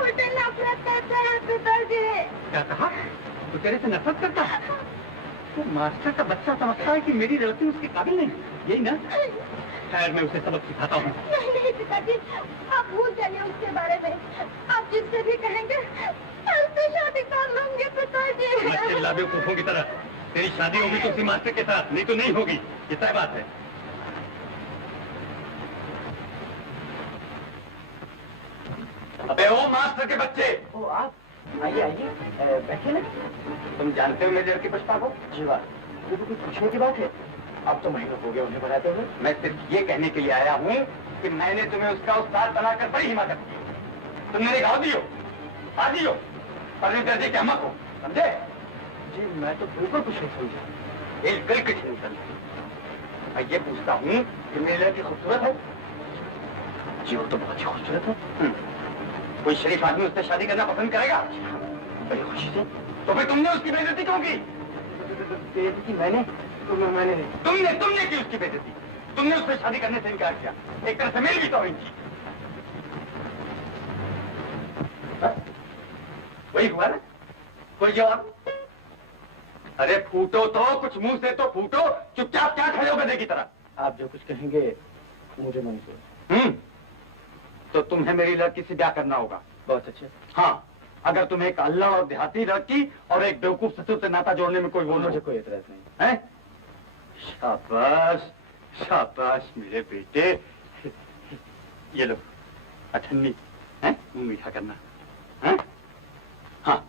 उल्टे नफरत करते हैं पिताजी। क्या कहा? तो तेरे से नफरत करता है? तो मास्टर का बच्चा समझता है कि मेरी लड़की उसके काबिल नहीं, यही ना? खैर मैं उसे सबक सिखाता हूँ। नहीं नहीं पिताजी, आप भूल जाइए उसके बारे में। आप जिससे भी कहेंगे उससे शादी कर लूंगी पिताजी। मैं चिल्ला बेवकूफों की तरह। तेरी शादी होगी तो उसी मास्टर के साथ, नहीं तो नहीं होगी। ये तय बात है। अबे ओ मास्टर के बच्चे! ओ आप आइए आइए, बैठिए ना। तुम जानते हो मेरे लड़की पुष्पा को? जी वाह, ये तो कुछ पूछने की बात है। अब तो महीनों हो गए उन्हें बनाते हुए। मैं सिर्फ ये कहने के लिए आया हूँ कि मैंने तुम्हें उसका उस्ताद बनाकर बड़ी हिमाकत की। तुम मेरे गाँव दियो, आदि हो, पढ़ने दर्जे के अहमक हो, समझे? जी मैं तो बिल्कुल कुछ नहीं समझा। बिल्कुल कुछ नहीं समझे। मैं ये पूछता हूँ कि मेरी लड़की खूबसूरत है? जी वो तो बहुत ही खूबसूरत है। कोई शरीफ आदमी उससे शादी करना पसंद करेगा? बड़ी खुशी से। तो फिर तुमने उसकी बेइज्जती क्यों की? बेइज्जती मैंने नहीं। तुमने की उसकी बेइज्जती। तुमने उससे शादी करने से इनकार किया। एक तरह से मेरी भी तौहीन की। वही हुआ ना? कोई जवाब? अरे फूटो तो, कुछ मुंह से तो फूटो। चुपचाप क्या खड़े हो गधे की तरह? आप जो कुछ कहेंगे मुझे मंजूर। तो तुम्हें मेरी लड़की से ब्याह करना होगा। बहुत अच्छे। हाँ, अगर तुम्हें एक अल्लाह और देहाती लड़की और एक बेवकूफ ससुर से नाता जोड़ने में कोई वो मुझे कोई एतराज नहीं है। शाबाश शाबाश मेरे बेटे। ये लो अठन्नी है, मुंह मीठा करना है? हाँ।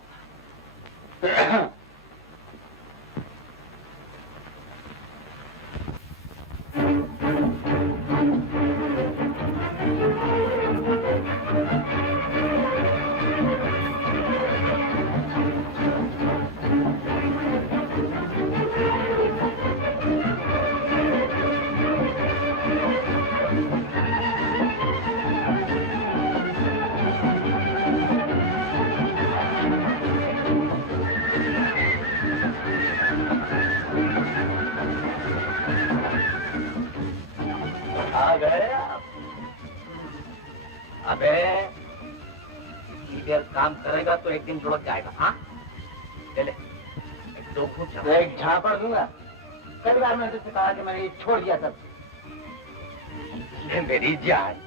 अबे सीधे काम करेगा तो एक दिन लौट जाएगा। हाँ चले दो फूट एक झापड़ दूंगा। कई बार मैंने तुझसे कहा कि मैंने ये छोड़ दिया सब। ये मेरी जान।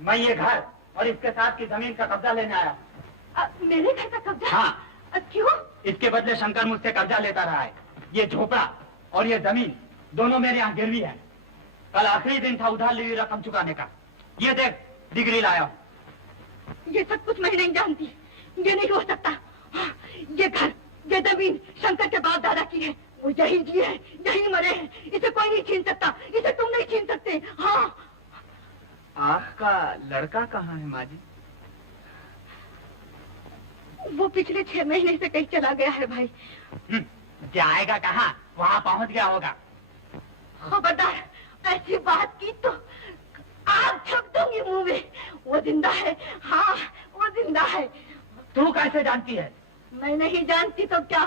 मैं ये घर और इसके साथ की जमीन का कब्जा लेने आया। मेरे घर का कब्जा? हाँ। क्यों? इसके बदले शंकर मुझसे कब्जा लेता रहा है। ये झोपड़ा और ये जमीन दोनों मेरे यहाँ गिरवी है। कल आखिरी दिन था उधार ली हुई रकम चुकाने का। ये देख डिग्री लाया हूँ। ये सब कुछ मैं नहीं जानती। ये नहीं हो सकता। ये घर ये जमीन शंकर के बाप दादा की है। वो यही जिए हैं, यही मरे हैं। इसे कोई नहीं छीन सकता। इसे तुम नहीं छीन सकते। हाँ। आपका लड़का कहाँ है माँ जी? वो पिछले 6 महीने से कहीं चला गया है भाई। जाएगा कहाँ? वहाँ पहुँच गया होगा। खबरदार ऐसी बात की तो आग छप दूंगी मुंह में। वो जिंदा है। हाँ वो जिंदा है। तू कैसे जानती है? मैं नहीं जानती तो क्या,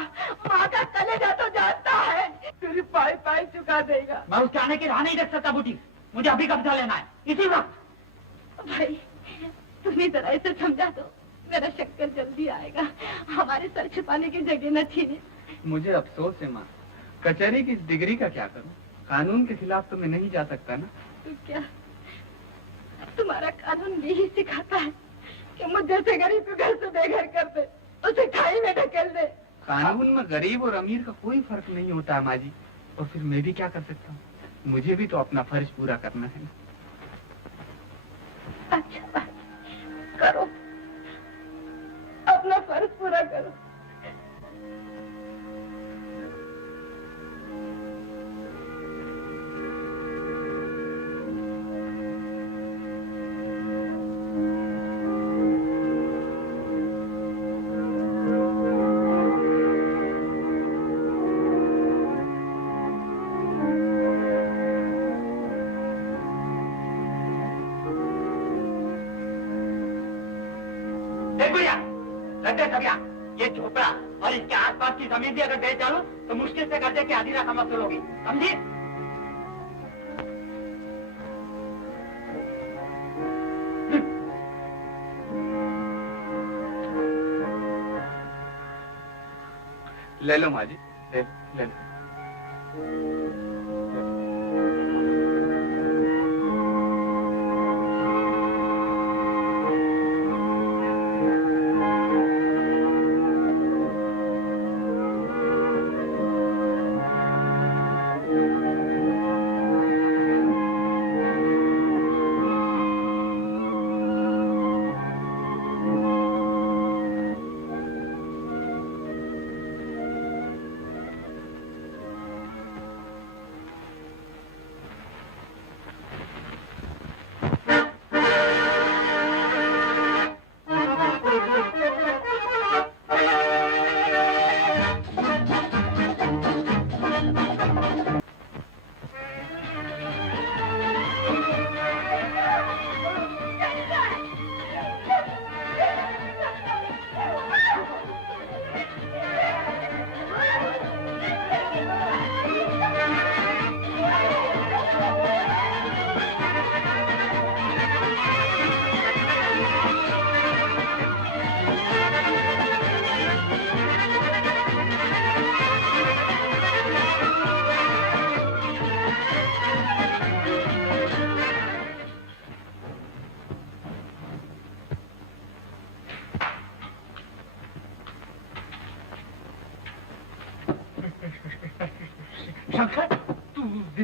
माँ का कलेजा तो जानता है। तेरी पाई पाई चुका देगा। मैं उसके आने की राह नहीं देख सकता बूटी। मुझे अभी कब्जा लेना है इसी वक्त। भाई तुम्हें जरा इसे समझा दो। मेरा शक्कर जल्दी आएगा। हमारे सर छिपाने की जगह न छीने। मुझे अफसोस है माँ, कचहरी की इस डिग्री का क्या करूँ? कानून के खिलाफ तो मैं नहीं जा सकता ना। तो क्या तुम्हारा कानून यही सिखाता है कि मुझे से गरीब को घर से बेघर कर दे, उसे खाई में ढकेल दे? कानून में गरीब और अमीर का कोई फर्क नहीं होता है माँ जी। और फिर मैं भी क्या कर सकता हूँ? मुझे भी तो अपना फर्ज पूरा करना है। अच्छा बात करो, अपना फर्ज पूरा करो। ये झोपड़ा और इसके आसपास की जमीन भी अगर बेच डालूं तो मुश्किल से कर्जे की आधी रकम वसूल होगी। समझी? ले लो माँ जी, ले लो।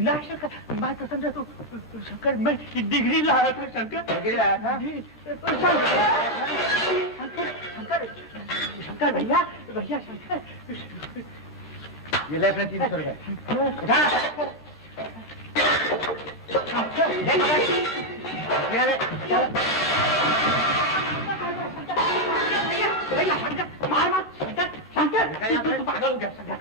ला शंकर, बात तो समझा। तो शंकर मैं डिग्री लाया था शंकर। डिग्री लाया था? शंकर भैया भैया शंकर, ये ले अपने 300 रुपए। मार मार शंकर, शंकर पागल हो गया शंकर,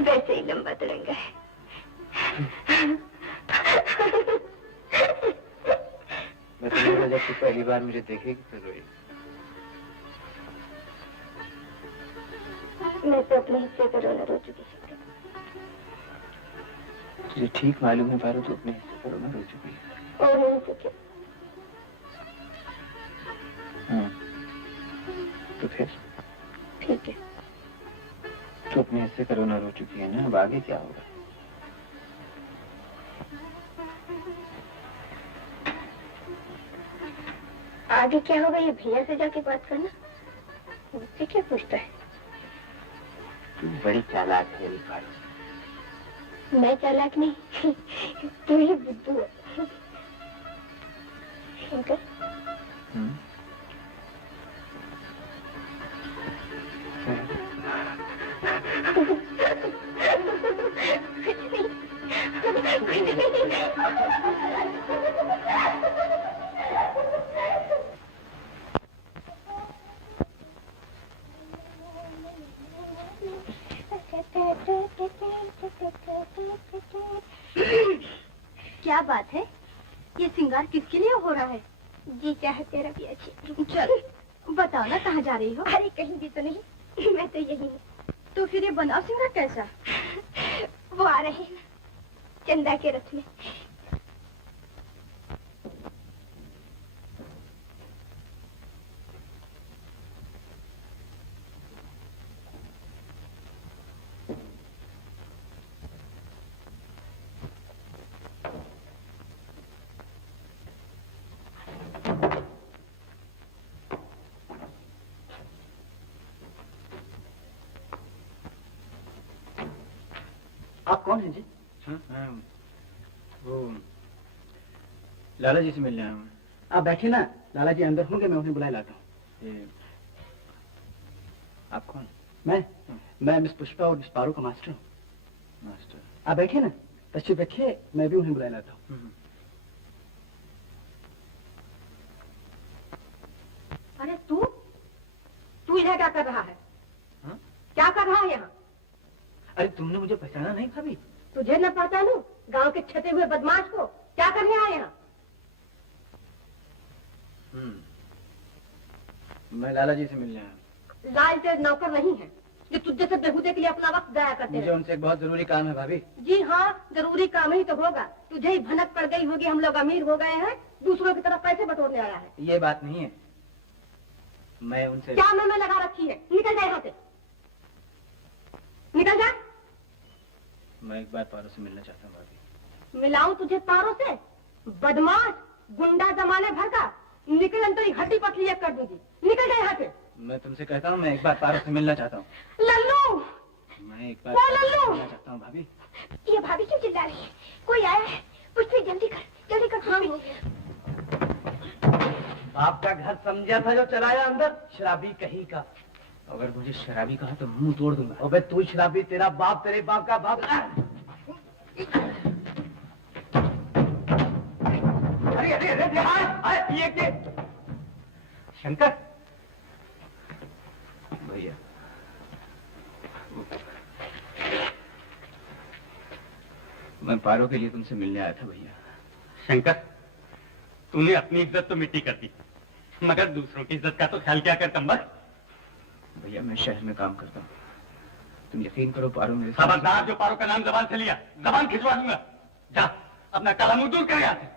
वैसे ही लंबा तिरंगा है। मैं तुम्हें जब तू पहली बार मुझे देखेगी तो रोई। मैं तो अपने हिस्से पर रोना रो चुकी हूँ। तुझे ठीक मालूम है पारो, तो अपने हिस्से पर रोना रो चुकी है। और नहीं तो क्या? हाँ, तो फिर ठीक है। तो अपने हिस्से का रोना रो चुकी है ना, अब आगे क्या होगा? आगे क्या होगा ये भैया से जाके बात करना, मुझसे क्या पूछता है? तू बड़ी चालाक है पारो। मैं चालाक नहीं, तू ही बुद्धू है। शंकर, क्या बात है? ये श्रृंगार किसके लिए हो रहा है? जी चाहे तेरा भी अच्छी। चल बताओ ना, कहाँ जा रही हो? अरे कहीं भी तो नहीं, मैं तो यही हूँ। तो फिर ये बनाओ श्रृंगार कैसा? वो आ रहे हैं चंदा के रथ में। आप कौन हैं जी? हाँ, वो लाला जी से मिलने आया हूँ। आप बैठे ना, लाला जी अंदर होंगे, मैं उन्हें बुलाए लाता हूँ। आप कौन? मैं मिस पुष्पा और मिस पारो का मास्टर हूँ। मास्टर? आप बैठे ना, तशरीफ रखिए, मैं भी उन्हें बुलाए लाता हूँ। अरे तू इधर क्या कर रहा है? हाँ? क्या कर रहा है यहाँ? अरे तुमने मुझे पहचाना नहीं भाभी? तुझे न पहचानू? गांव के छते हुए बदमाश को क्या करने आए यहाँ? मैं लाला जी से मिलने आया। लाल तेज नौकर नहीं है जो तुझे से बेहूदे के लिए अपना वक्त जाया करते हैं। मुझे उनसे एक बहुत जरूरी काम है भाभी। जी हाँ, जरूरी काम ही तो होगा। तुझे ही भनक पड़ गई होगी, हम लोग अमीर हो गए हैं, दूसरों की तरफ पैसे बटोरने आया है। ये बात नहीं है, मैं उनसे। क्या मैं लगा रखी है? निकल जाए यहाँ से, निकल जा। मैं एक बार पारो से मिलना चाहता हूँ भाभी। मिलाऊं तुझे पारो से? बदमाश, गुंडा जमाने भर का, निकल तो हड्डी पतली एक कर दूंगी। निकल जाए यहाँ से। मैं तुमसे कहता हूँ, मैं एक बार पारो से मिलना चाहता हूँ। लल्लू, मैं एक बार लल्लू मिलना चाहता हूँ भाभी। ये भाभी क्यों चिल्ला रही है? कोई आया है? पूछते जल्दी कर, जल्दी कर। हाँ, बाप का घर समझा था जो चलाया अंदर, शराबी कहीं का। अगर मुझे शराबी कहा तो मुंह तोड़ दूंगा। अबे तू शराबी, तेरा बाप, तेरे बाप का बाप। ये शंकर भैया, मैं पारो के लिए तुमसे मिलने आया था भैया। शंकर, तूने अपनी इज्जत तो मिट्टी कर दी, मगर दूसरों की इज्जत का तो ख्याल क्या करता बस। भैया मैं शहर में काम करता हूँ, तुम यकीन करो पारो मेरे साथ। खबरदार, जो पारो का नाम जबान से लिया जबान खिंचवा दूंगा। जा अपना काला मुंह दूर कर।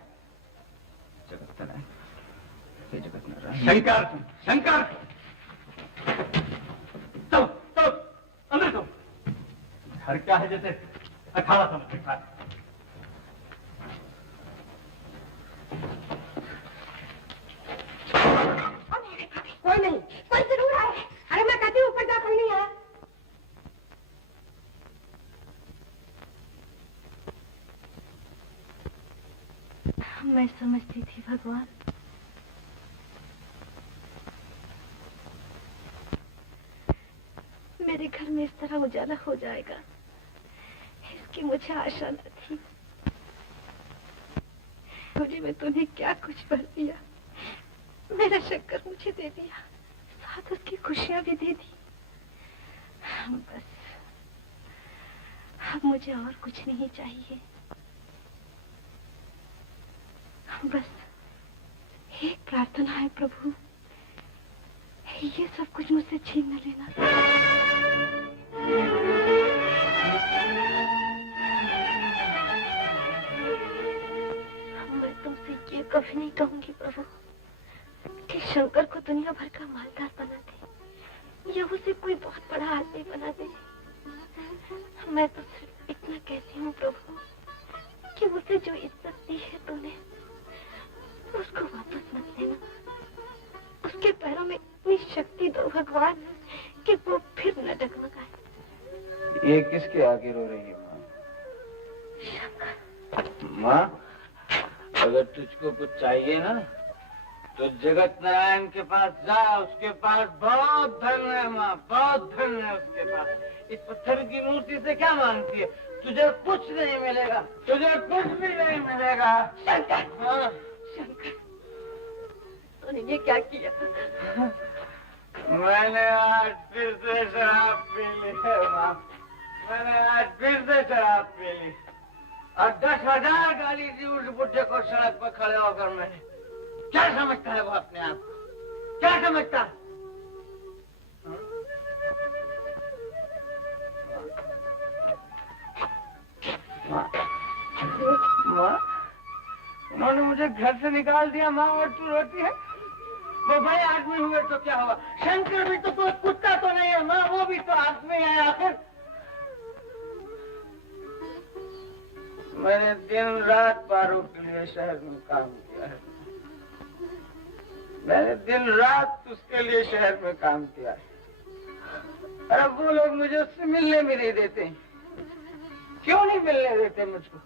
जगत नारायण, जगत नारायण। शंकर, शंकर, चलो चलो अंदर चलो। घर क्या है जैसे 18 समझ रखा है। कोई नहीं, कोई जरूर है। अरे मैं कहती हूँ ऊपर जा, कोई नहीं है। मैं समझती थी भगवान, मेरे घर में इस तरह उजाला हो जाएगा, इसकी मुझे आशा न थी। मुझे में तूने क्या कुछ भर दिया, मेरा शंकर मुझे दे दिया, साथ उसकी खुशियां भी दे दी। बस अब मुझे और कुछ नहीं चाहिए। बस एक प्रार्थना है प्रभु, ये सब कुछ मुझसे छीन न लेना। मैं तुमसे ये कभी नहीं कहूंगी प्रभु कि शंकर को दुनिया भर का मालदार बना दे या उसे कोई बहुत बड़ा आदमी बना दे। मैं तो सिर्फ इतना कहती हूँ प्रभु कि उसे जो इज्जत दी है तूने उसको वापस मत देना। उसके पैरों में इतनी शक्ति दो भगवान कि वो फिर न डगमगाए। ये किसके आगे रो रही है माँ? शंकर। माँ, अगर तुझको कुछ चाहिए ना तो जगत नारायण के पास जा, उसके पास बहुत धन है माँ, बहुत धन है उसके पास। इस पत्थर की मूर्ति से क्या मांगती है? तुझे कुछ नहीं मिलेगा, तुझे कुछ भी नहीं मिलेगा। शंकर, हाँ शंकर, तूने ये क्या किया? मैंने आज फिर से शराब पी ली है माँ, मैंने आज फिर से शराब पी ली और 10,000 गाली दी उस बुढ़े को सड़क पर खड़े होकर। मैंने क्या समझता है वो अपने आप को, क्या समझता है? माँ, उन्होंने मुझे घर से निकाल दिया माँ, और तू रोती है? वो भाई आदमी हुए तो क्या हुआ? शंकर भी तो कोई कुत्ता तो नहीं है माँ, वो भी तो आदमी है आखिर। मैंने दिन रात पारो के लिए शहर में काम किया है, मैंने दिन रात उसके लिए शहर में काम किया है। अरे वो लोग मुझे उससे मिलने भी नहीं देते। क्यों नहीं मिलने देते मुझको?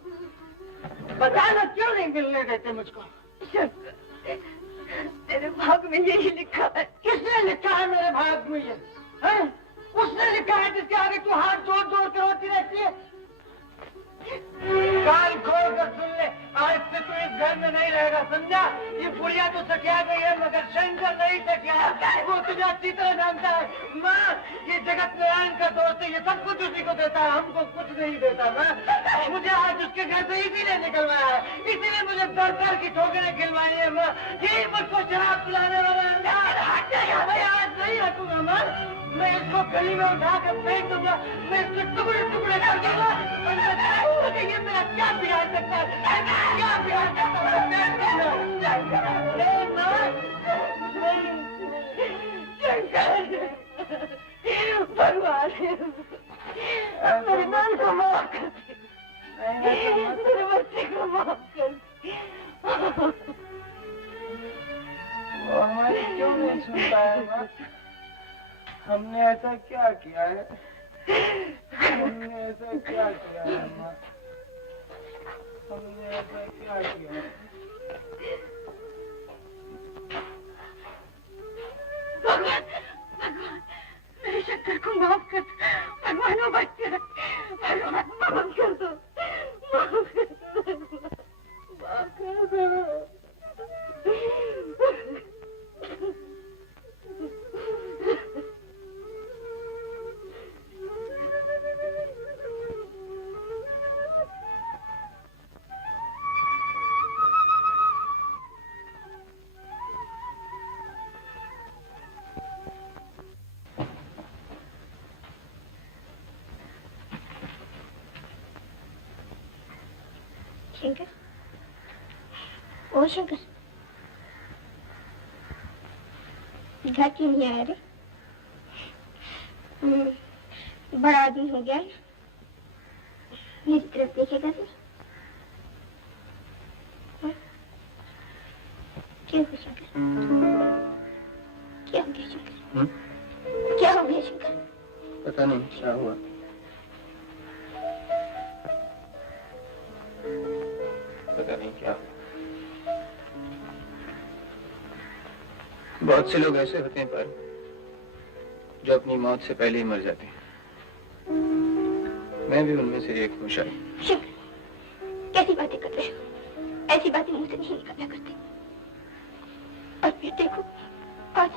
बताना, क्यों नहीं मिलने देते मुझको? तेरे भाग में यही लिखा है। किसने लिखा है मेरे भाग में ये? है? उसने लिखा है जिसके आगे तू हाथ जोड़ जोड़ कर रोती रहती है। कान खोल कर सुन ले, आज से तू इस घर में नहीं रहेगा, समझा? ये बुढ़िया तो सकिया गई है मगर शंकर नहीं सकिया है, वो तुझे अच्छी तरह जानता है। माँ, ये जगत नारायण का दोस्त है, ये सब कुछ उसी को देता है, हमको कुछ नहीं देता। माँ, मुझे आज उसके घर से इसीलिए निकलवाया है, इसीलिए मुझे दर दर की ठोकरें खिलवाई है माँ, यही मुझको शराब पिलाने वाला है। मैं आज नहीं हटूंगा माँ, मैं इसको गली में उठा कर फेंक दूंगा, मैं इसके टुकड़े टुकड़े कर दूंगा। ये मेरा क्या बिगाड़ सकता है? क्या बिगाड़ सकता है? भगवान, मेरे नाम को माफ कर दे, मेरे बच्चे को माफ कर दे। वो हमारी क्यों नहीं सुनता है माँ? हमने ऐसा क्या किया है? हमने ऐसा क्या किया है माँ? हमने ऐसा क्या किया है? भगवान, भगवान, मेरे शंकर को माफ कर दो। भगवान वो बच्चे, भगवान माफ कर दो, माफ कर दो, माफ कर दो। शंकर, ओ शंकर, घर क्यों नहीं आया रे? बड़ा आदमी हो गया है, मेरी तरफ देखेगा तो? क्या हो शंकर? क्या हो गया शंकर? क्या हो गया शंकर? पता नहीं क्या हुआ। पता नहीं क्या हुआ। बहुत से लोग ऐसे होते हैं पर जो अपनी मौत से पहले ही मर जाते हैं। मैं भी उनमें से एक हूँ शायद। शंकर, कैसी बातें कर रहे हो? ऐसी बातें मुंह से नहीं निकाला करते। और फिर देखो, आज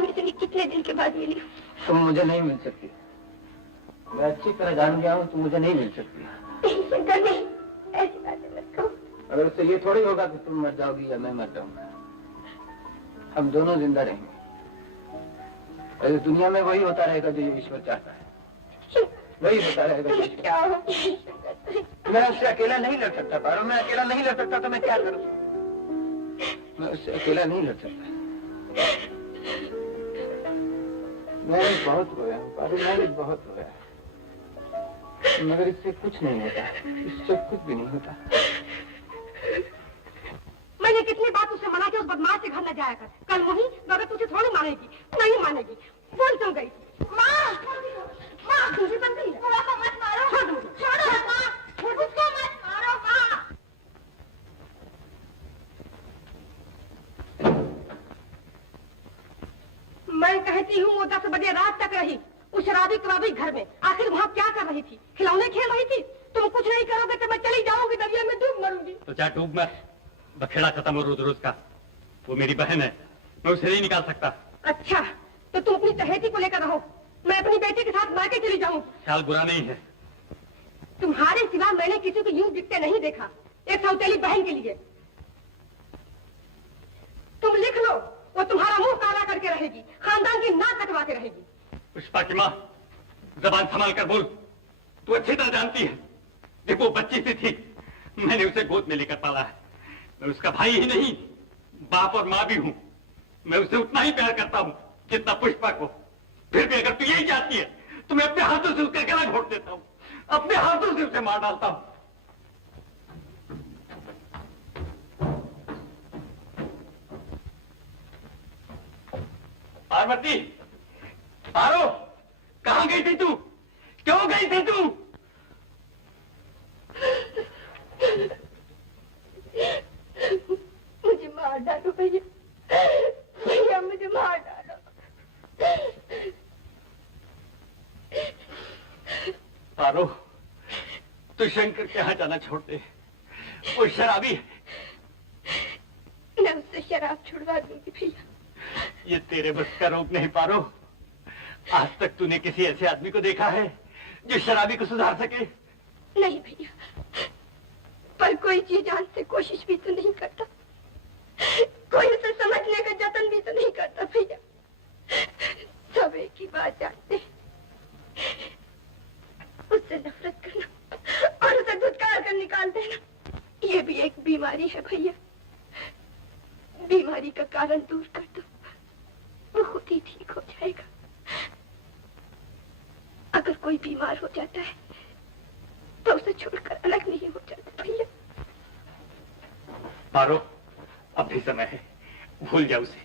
मैं तुम्हें कितने दिन के बाद मिली हूँ। तुम मुझे नहीं मिल सकती। मैं अच्छी तरह जान गया हूँ, तुम मुझे नहीं मिल सकती। नहीं शंकर, नहीं, ऐसी बातें मत कहो। अगर उससे ये थोड़ी होगा कि तुम मर जाओगी या मैं मर जाऊंगा। हम दोनों जिंदा रहेंगे। और दुनिया में वही होता रहेगा जो ईश्वर चाहता है। वही होता रहेगा। क्या हो? मैं उससे अकेला नहीं लड़ सकता पारो। मैं अकेला नहीं लड़ सकता तो मैं क्या करूं? मैं उससे अकेला नहीं लड़ सकता। मैं बहुत रोया हूँ पारो, मैं बहुत रोया, मगर इससे कुछ नहीं होता। इससे कुछ भी नहीं होता। मैंने कितनी बात उसे मना किया उस बदमाश के घर न जाया कर। कल वही मगर तुझे थोड़ी मानेगी, नहीं मानेगी। बोल क्यों गई? माँ, माँ तुझे बंद नहीं है। थोड़ा सा मत मारो। छोड़ो माँ, उसको मत मारो माँ। मैं कहती हूँ वो 10 बजे रात तक रही उस शराबी कबाबी घर में। आखिर वहाँ क्या कर रही थी? खिलौने खेल रही थी? तुम कुछ नहीं करोगे तो मैं चली जाऊंगी, दरिया में डूब मरूंगी। तो क्या डूब मैं? बखेड़ा खत्म हो रोज का। वो मेरी बहन है, मैं उसे नहीं निकाल सकता। अच्छा, तो तुम अपनी चहेती को लेकर रहो, मैं अपनी बेटी के साथ मायके चली जाऊं। ख्याल बुरा नहीं है। तुम्हारे सिवा मैंने किसी को यूं दिखते नहीं देखा, एक सौतेली बहन के लिए। तुम लिख लो, वो तुम्हारा मुंह काला करके रहेगी, खानदान की नाक कटवा के रहेगी। पुष्पा की माँ, जबान संभाल कर बोल। तू अच्छी तरह जानती है, देखो वो बच्ची सी थी, मैंने उसे गोद में लेकर पाला है। मैं उसका भाई ही नहीं, बाप और माँ भी हूँ। मैं उसे उतना ही प्यार करता हूँ जितना पुष्पा को। फिर भी अगर तू यही चाहती है तो मैं अपने हाथों से उसका गला घोट देता हूँ, अपने हाथों से उसे मार डालता हूँ। पार्वती, पारो, कहाँ गई थी तू? क्यों गई थी तू? मुझे मार डालो भैया, भैया मुझे मार डालो। पारो, तू शंकर के यहाँ जाना छोड़ दे, वो शराबी है। मैं उससे शराब छुड़वा दूंगी भैया। ये तेरे बस का रोग नहीं पारो। आज तक तूने किसी ऐसे आदमी को देखा है जो शराबी को सुधार सके? नहीं भैया, पर कोई जी जान से कोशिश भी तो नहीं करता, कोई उसे समझने का जतन भी तो नहीं करता भैया। सब एक ही बात जानते हैं, उससे नफरत करना और उसे धुतकार कर निकाल देना, ये भी एक बीमारी है भैया। बीमारी का कारण दूर कर दो, वो खुद ही ठीक हो जाएगा। अगर कोई बीमार हो जाता है तो उसे छोड़कर अलग नहीं हो जाता भैया। पारो, अब भी समय है, भूल जा उसे।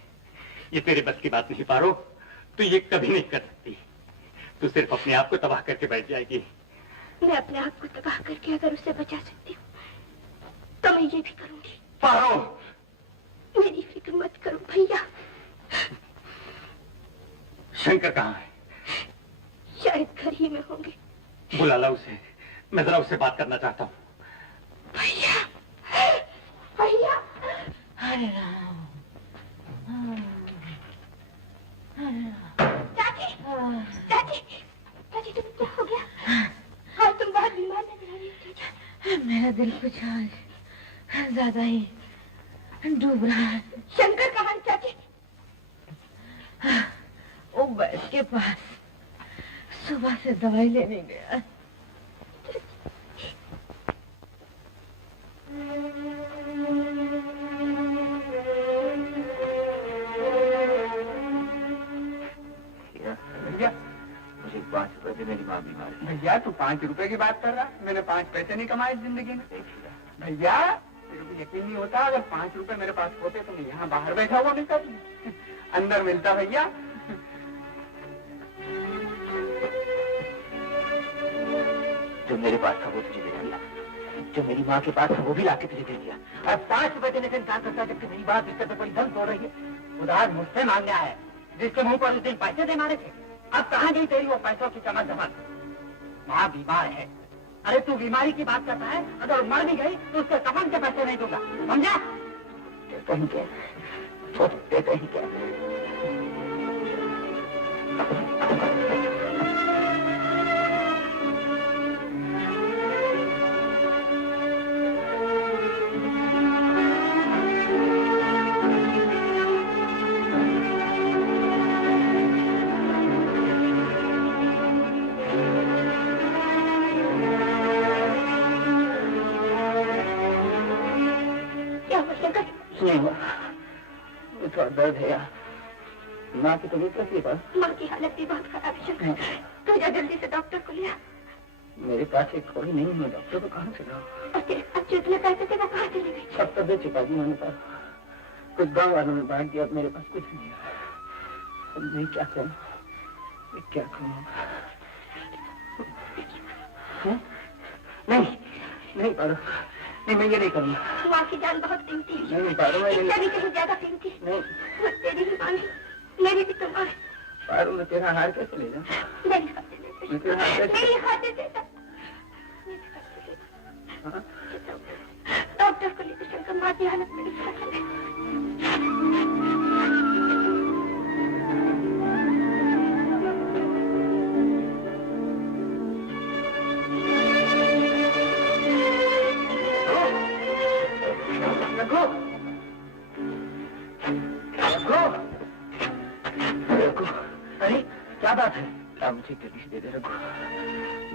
ये तेरे बस की बात नहीं पारो, तू ये कभी नहीं कर सकती। तू सिर्फ अपने आप को तबाह करके बैठ जाएगी। मैं अपने आप को तबाह करके अगर उसे बचा सकती हूँ तो मैं ये भी करूंगी। पारो, मेरी फिक्र मत करो भैया। शंकर कहाँ है? शायद घर ही में होंगे। बुला ला उसे, मैं जरा उससे बात करना चाहता हूँ। भैया, भैया। चाची, चाची, चाची तुम्हें क्या हो गया? आज तुम बहुत बीमार लग रही हो चाची। मेरा दिल कुछ आज ज्यादा ही डूब रहा है। शंकर कहाँ है चाची? वो बैठ के पास सुबह से दवाई लेने गया। भैया मुझे 5 रुपए दे, मेरी माँ बीमार है। भैया तू 5 रुपए की बात कर रहा है? मैंने 5 पैसे नहीं कमाए जिंदगी में। भैया तेरे को यकीन नहीं होता, अगर 5 रुपए मेरे पास होते तो मैं यहाँ बाहर बैठा हुआ नहीं कर अंदर मिलता भैया। जो मेरे पास था वो तुझे दे दिया, जो मेरी माँ के पास था वो भी लाके तुझे दे दिया, और 5 रुपए देने से इनकार करता जबकि मेरी बात बिस्तर पे बड़ी दम तोड़ रही है। उधार मुझसे मांगने आया है, जिसके मुंह पर उस दिन पैसे दे मारे थे। अब कहाँ गई तेरी वो पैसों की चमक धमक? माँ बीमार है। अरे तू बीमारी की बात करता है, अगर मर भी गई तो उसके कफन के पैसे नहीं दूंगा, समझा? कहीं क्या सोचते कहीं क्या। नहीं हुआ, थोड़ा दर्द है यार। माँ की तबीयत कैसी है? माँ की हालत भी बहुत खराब है। तो जा जल्दी से डॉक्टर को लिया। मेरे पास एक कौड़ी नहीं है, डॉक्टर को कहाँ से लाऊं? अच्छे इतने पैसे थे वो कहाँ चले गए? सब तब दे चुका दी मैंने पास, कुछ गाँव वालों ने बांट दिया, अब मेरे पास कुछ नहीं है। अब मैं क्या करूँ, मैं क्या करूँ? नहीं नहीं पारो, नहीं मैं ये नहीं करूँगा। माँ की जान बहुत कीमती है। नहीं पारो, मैं नहीं कहीं ज्यादा कीमती। नहीं तेरी ही माँ मेरी भी तुम पारो, मैं तेरा हार कैसे ले जाऊँ? मेरी खाते देता। डॉक्टर को लेकर शंकर, माँ की हालत बड़ी खराब है। क्या बात है? आप मुझे जल्दी से दे दे रखो,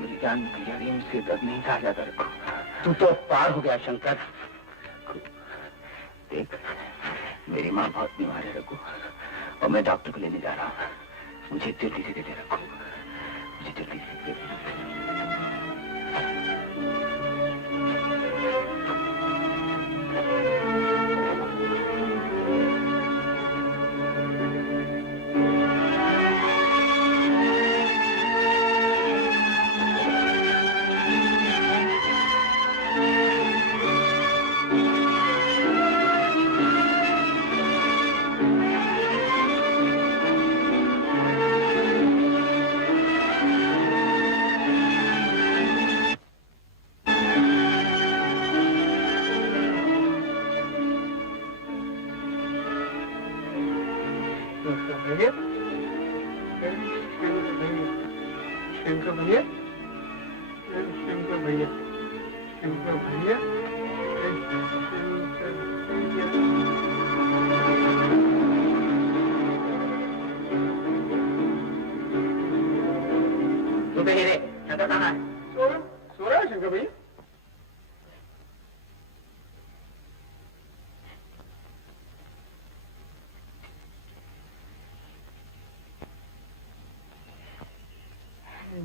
मेरी जान निकल जा रही है, मुझसे दर्द नहीं सहा जाता। रखो, तू तो पार हो गया शंकर। देख मेरी माँ बहुत बीमार है रघु, और मैं डॉक्टर को लेने जा रहा हूँ। मुझे जल्दी से दे दे रखो, मुझे जल्दी से दे दे।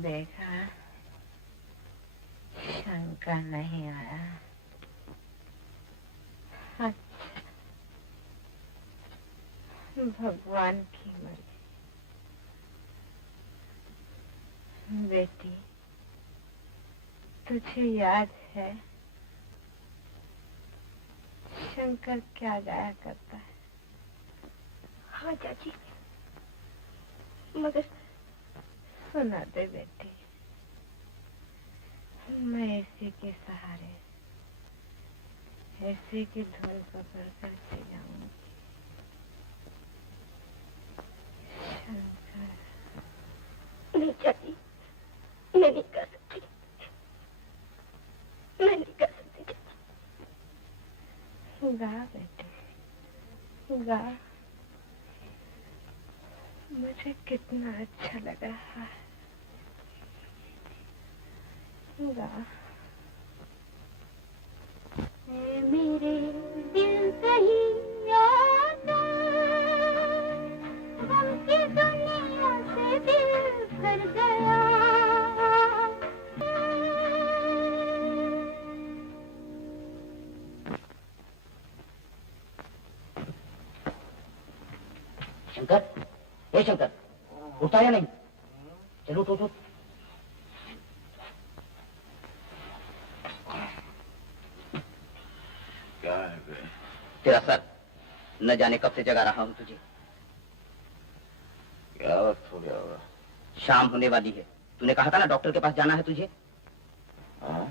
देखा शंकर नहीं आया। अच्छा, भगवान की मर्जी। बेटी तुझे याद है शंकर क्या गाया करता है? हाँ चाची, मगर सुना दे बेटी, मैं इसी के सहारे ऐसे की धुन पकड़ कर जाऊंगी। शंकर नहीं चाची, मैं नहीं कर सकती, मैं नहीं कर सकती चाची। गा बेटे गा, मुझे कितना अच्छा लग रहा है। गा मेरे दिल कहीं आता, गम की दुनिया से दिल भर गया। शंकर, हे शंकर, उठता या नहीं? चलो उठ। क्या है बे? तेरा सर, न जाने कब से जगा रहा हूं तुझे। क्या वक्त हो गया होगा? शाम होने वाली है। तूने कहा था ना डॉक्टर के पास जाना है तुझे। हाँ?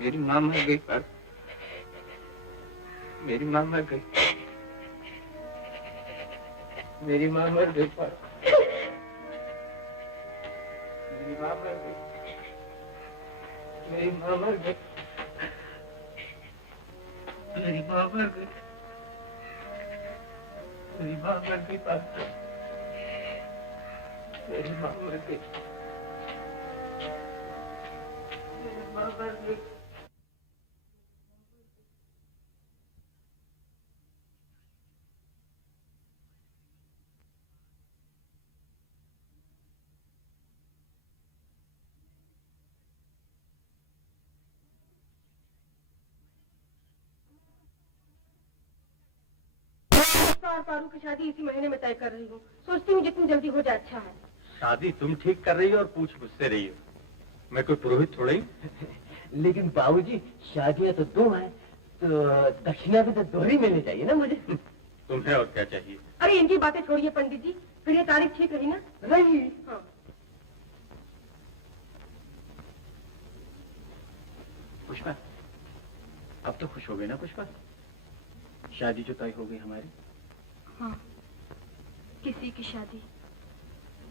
मेरी माँ मर गई पर मेरी माँ मर गई। मेरी माँ मर गई पर मेरी माँ मर गई। मेरी माँ मर गई। मेरी माँ मर गई। मेरी माँ मर गई पर मेरी माँ मर गई। मेरी माँ मर गई। पारू की शादी इसी महीने में तय कर रही हूँ। सोचती हूँ जितनी जल्दी हो जाए अच्छा है। शादी तुम ठीक कर रही हो और पूछ मुझसे रही हो। मैं कोई पुरोहित थोड़ा ही। लेकिन बाबूजी शादियां तो दो हैं, तो दक्षिणा भी तो दोहरी मिलनी चाहिए ना मुझे। तुम्हें और क्या चाहिए? अरे इनकी बातें छोड़िए पंडित जी, फिर ये तारीख ठीक रही ना? रही। हाँ। पुष्पा, अब तो खुश हो गई ना पुष्पा? शादी जो तय हो गई हमारी। हाँ, किसी की शादी,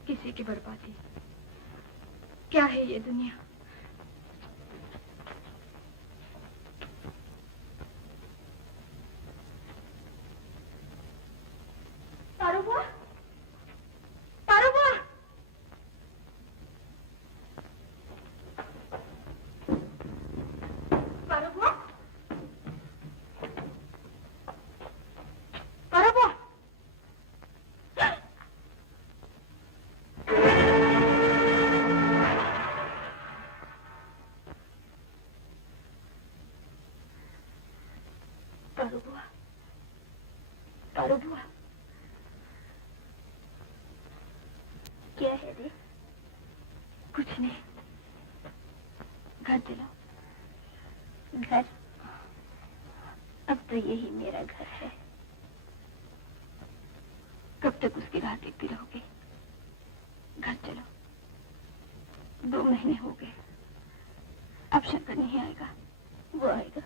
किसी की बर्बादी। क्या है ये दुनिया? पारू बुआ, पारू बुआ। पारू बुआ, पारू बुआ। पारू बुआ, पारू बुआ, क्या है रे? कुछ नहीं, घर चलो। घर? अब तो यही मेरा घर है। कब तक उसकी राह देखती रहोगे? घर चलो। 2 महीने हो गए, अब शंकर नहीं आएगा। वो आएगा,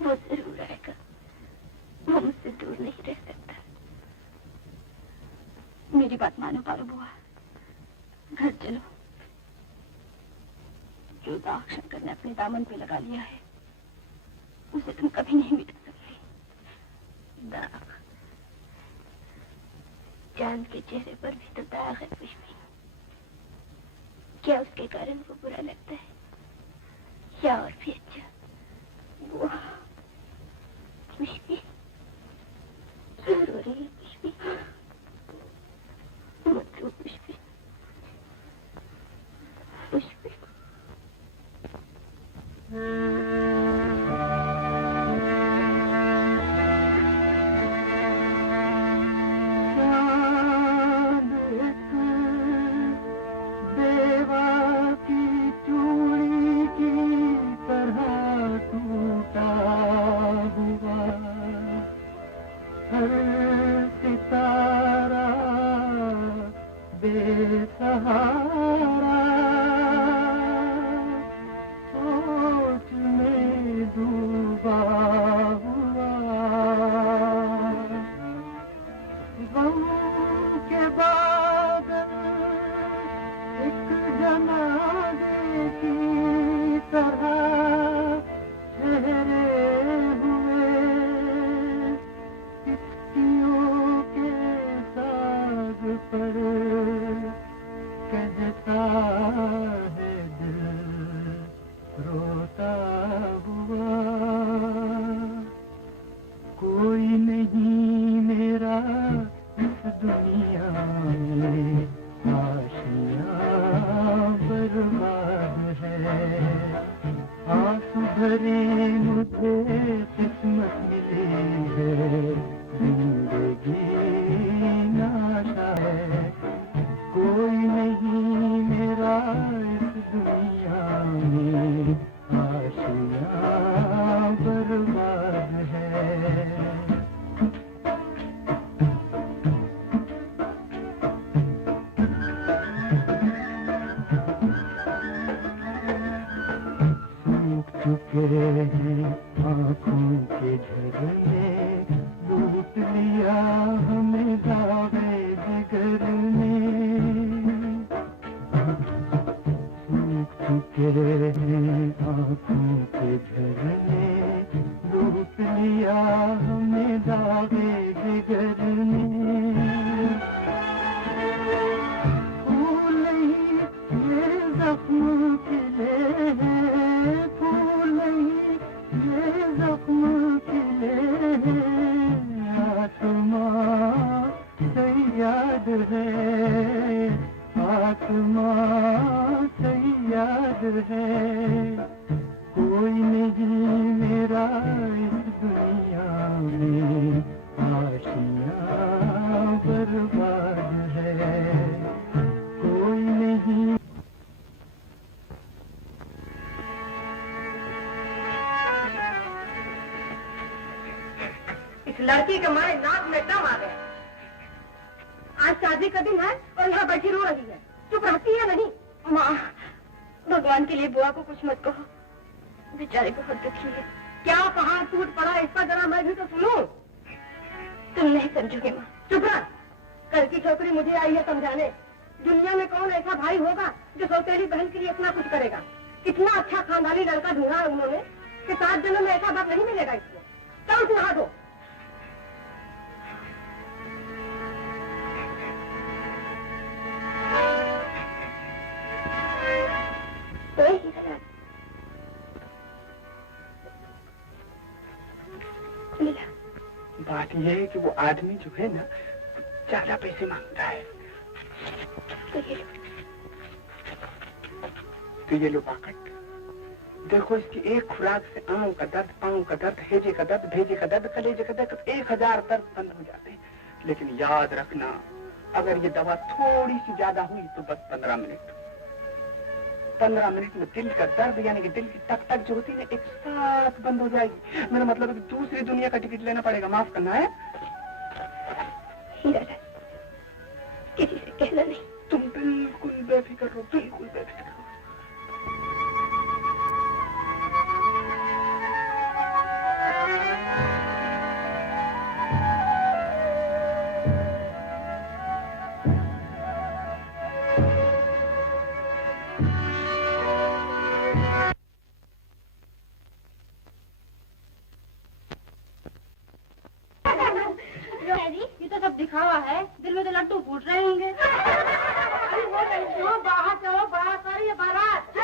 वो जरूर आएगा। वो मुझसे दूर नहीं रह सकता। मेरी बात मानो पारू बुआ, घर चलो। जो दाग शंकर ने अपने दामन पे लगा लिया है, उसे तुम कभी नहीं मिटा सकती। दाग, चांद के चेहरे पर भी तो दाग है पुष्पी। क्या उसके कारण वो बुरा लगता है? या और भी अच्छा बुआ पुष्पी क्यों रो रही है पुष्पी? मत रो पुष्पी। पुष्पी लड़की के मारे नाक में दम आ गया। आज शादी का दिन है और यहाँ बैठी रो रही है। चुप रहती है नहीं? माँ, भगवान के लिए बुआ को कुछ मत कहो, बेचारे बहुत दुखी है। क्या कहा टूट पड़ा इसका जरा मैं भी तो सुनूं। तुम नहीं समझोगे माँ। चुप रह। कल की छोकरी मुझे आई है समझाने। दुनिया में कौन ऐसा भाई होगा जो सौतेली बहन के लिए इतना कुछ करेगा। कितना अच्छा खानदानी लड़का ढूंढा है उन्होंने कि 7 जन्म में ऐसा बात नहीं मिलेगा इसको। चल नहा दो। बात यह है कि वो आदमी जो है ना ज्यादा पैसे मांगता है। तो ये लो पाकट। देखो इसकी एक खुराक से आंव का दर्द, पांव का दर्द, हेजे का दर्द, भेजे का दर्द, कलेजे का दर्द, 1000 दर्द बंद हो जाते हैं। लेकिन याद रखना, अगर ये दवा थोड़ी सी ज्यादा हुई तो बस 15 मिनट में दिल का दर्द यानी कि दिल की टक टक जो होती है एक साथ बंद हो जाएगी। मेरा मतलब है कि दूसरी दुनिया का टिकट लेना पड़ेगा। माफ करना है। किसी से कहना नहीं। तुम बिल्कुल बेफिक्र रहो, बिल्कुल बेफिक्र रहो। ये तो सब दिखावा है, दिल में तो लड्डू फूट रहे होंगे। अरे वो लड़कियों बाहर चलो, बारात आ रही है, बारात।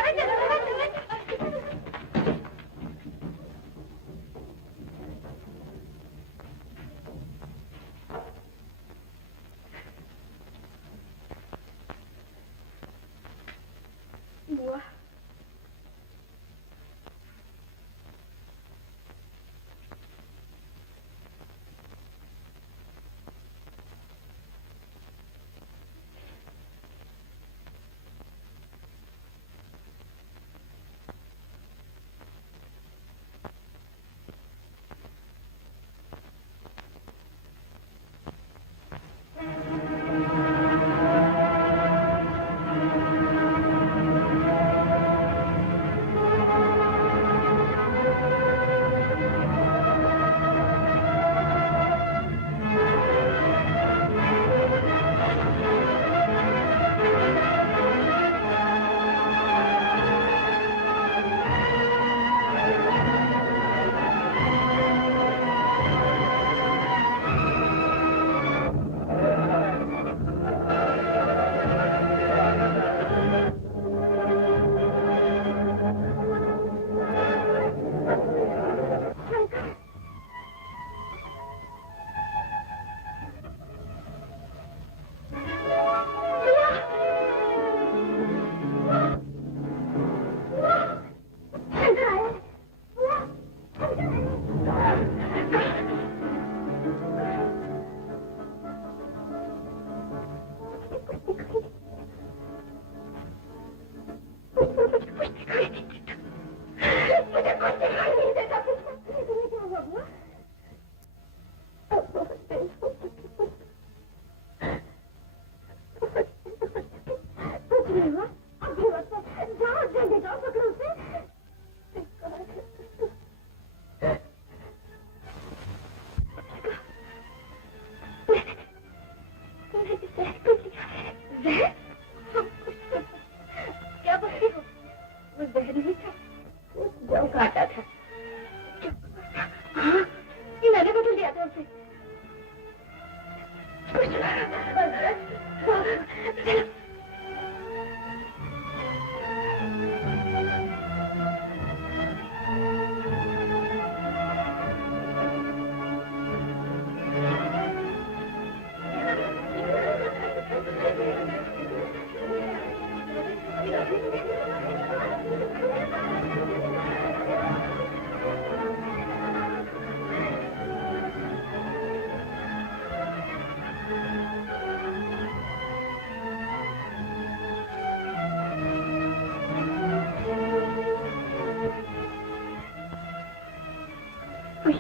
वो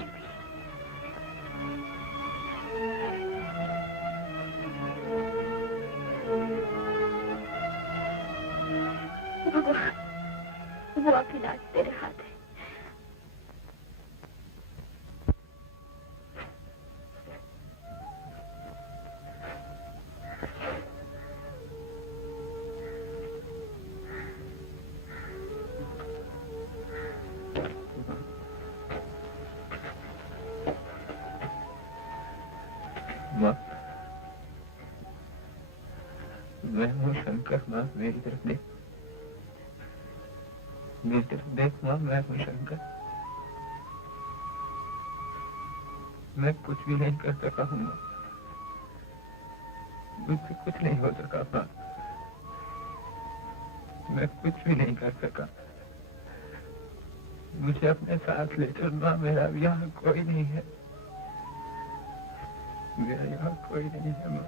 आपकी लाज तेरे हाथ है। मैं हूँ शंकर। माँ मेरी तरफ देख, मेरी तरफ देख माँ, मैं हूँ शंकर। मैं कुछ भी नहीं कर सका हूँ माँ, मुझसे कुछ नहीं हो सका माँ, मैं कुछ भी नहीं कर सका। मुझे अपने साथ ले चल माँ, मेरा यहाँ कोई नहीं है, मेरा यहाँ कोई नहीं है माँ,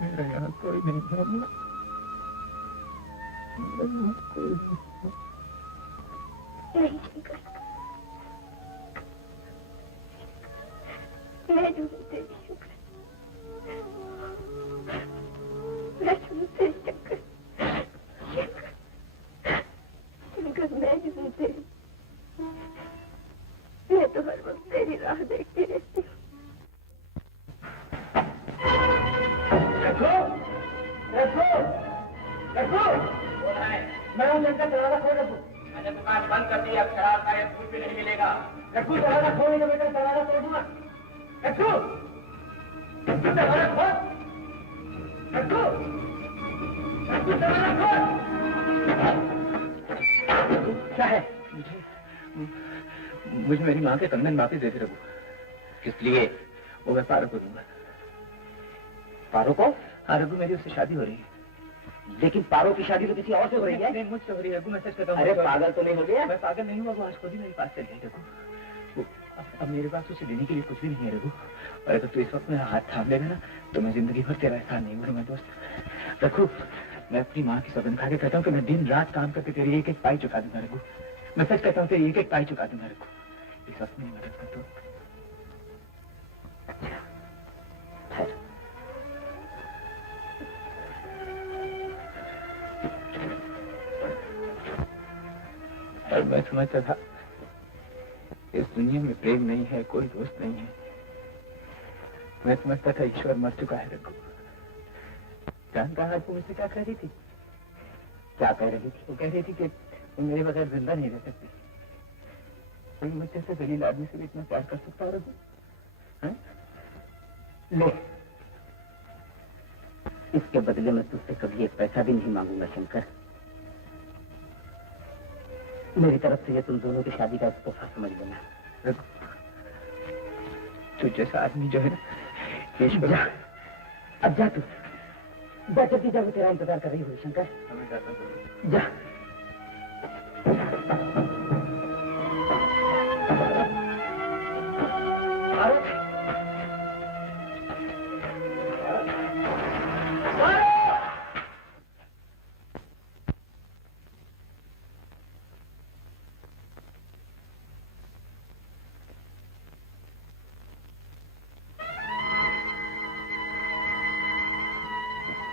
मेरा यहाँ कोई नहीं है माँ, नहीं शंकर, मैं जो तेरी शंकर, मैं जो तेरी शंकर, शंकर मैं जो तेरी, मैं तो हर वक्त तेरी राह देखती रहती हूँ। मैं हूँ शंकर, दरवाजा खोल रखू। मैंने दुकान बंद कर दी, अब शराब का एक फूल भी नहीं मिलेगा। रखू दरवाजा खोलने के बेटा, दरवाजा तोड़ दूंगा। रखू दरवाजा खोल, रखू दरवाजा खोल। क्या है? मुझे मेरी माँ के कंगन वापिस दे दे रघु। किस लिए? वो मैं पारो को दूंगा। पारो को? हाँ रघु, मेरी उससे शादी हो रही है। लेकिन पारो की शादी तो किसी और से हो रही है। नहीं, मुझसे हो रही है रघु, मैं सच कहता हूँ। अरे पागल तो नहीं हो गया? मैं पागल नहीं हुआ, वो आज खुद ही मेरे पास चल गई रघु। अब मेरे पास उसे देने के लिए कुछ भी नहीं है रघु। और अगर तू इस वक्त मेरा हाथ थाम लेगा ना, तो मैं जिंदगी भर तेरा एहसान नहीं भूलूंगा दोस्त। रघु, मैं अपनी माँ की सौगंध खा के कहता हूँ कि मैं दिन रात काम करके तेरी एक एक पाई चुका दूंगा रघु। मैं सच कहता हूँ तेरी एक एक पाई चुका दूंगा रघु। इस वक्त मेरी मदद कर दो। और मैं समझता था इस दुनिया में प्रेम नहीं है, कोई दोस्त नहीं है। मैं समझता था ईश्वर मर चुका है रघु। जानता है तू मुझसे क्या कह रही थी? क्या कह रही थी? वो कह रही थी कि तुम मेरे बगैर जिंदा नहीं रह सकती। कोई मुझसे से दलील आदमी से भी इतना प्यार कर सकता है रघु? ले, इसके बदले में तुझसे कभी एक पैसा भी नहीं मांगूंगा शंकर। मेरी तरफ से ये तुम दोनों की शादी का तोहफा समझ लेना। तू जैसा आदमी जो है ना, अब जा तू, जा जल्दी जा, वो तेरा इंतजार कर रही हुई शंकर। जा।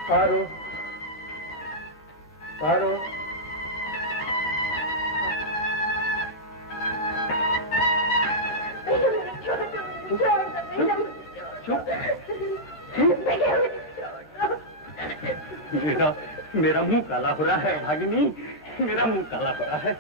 पारो, पारो, मेरा मुंह काला हो रहा है भागिनी, मेरा मुंह काला हो रहा है।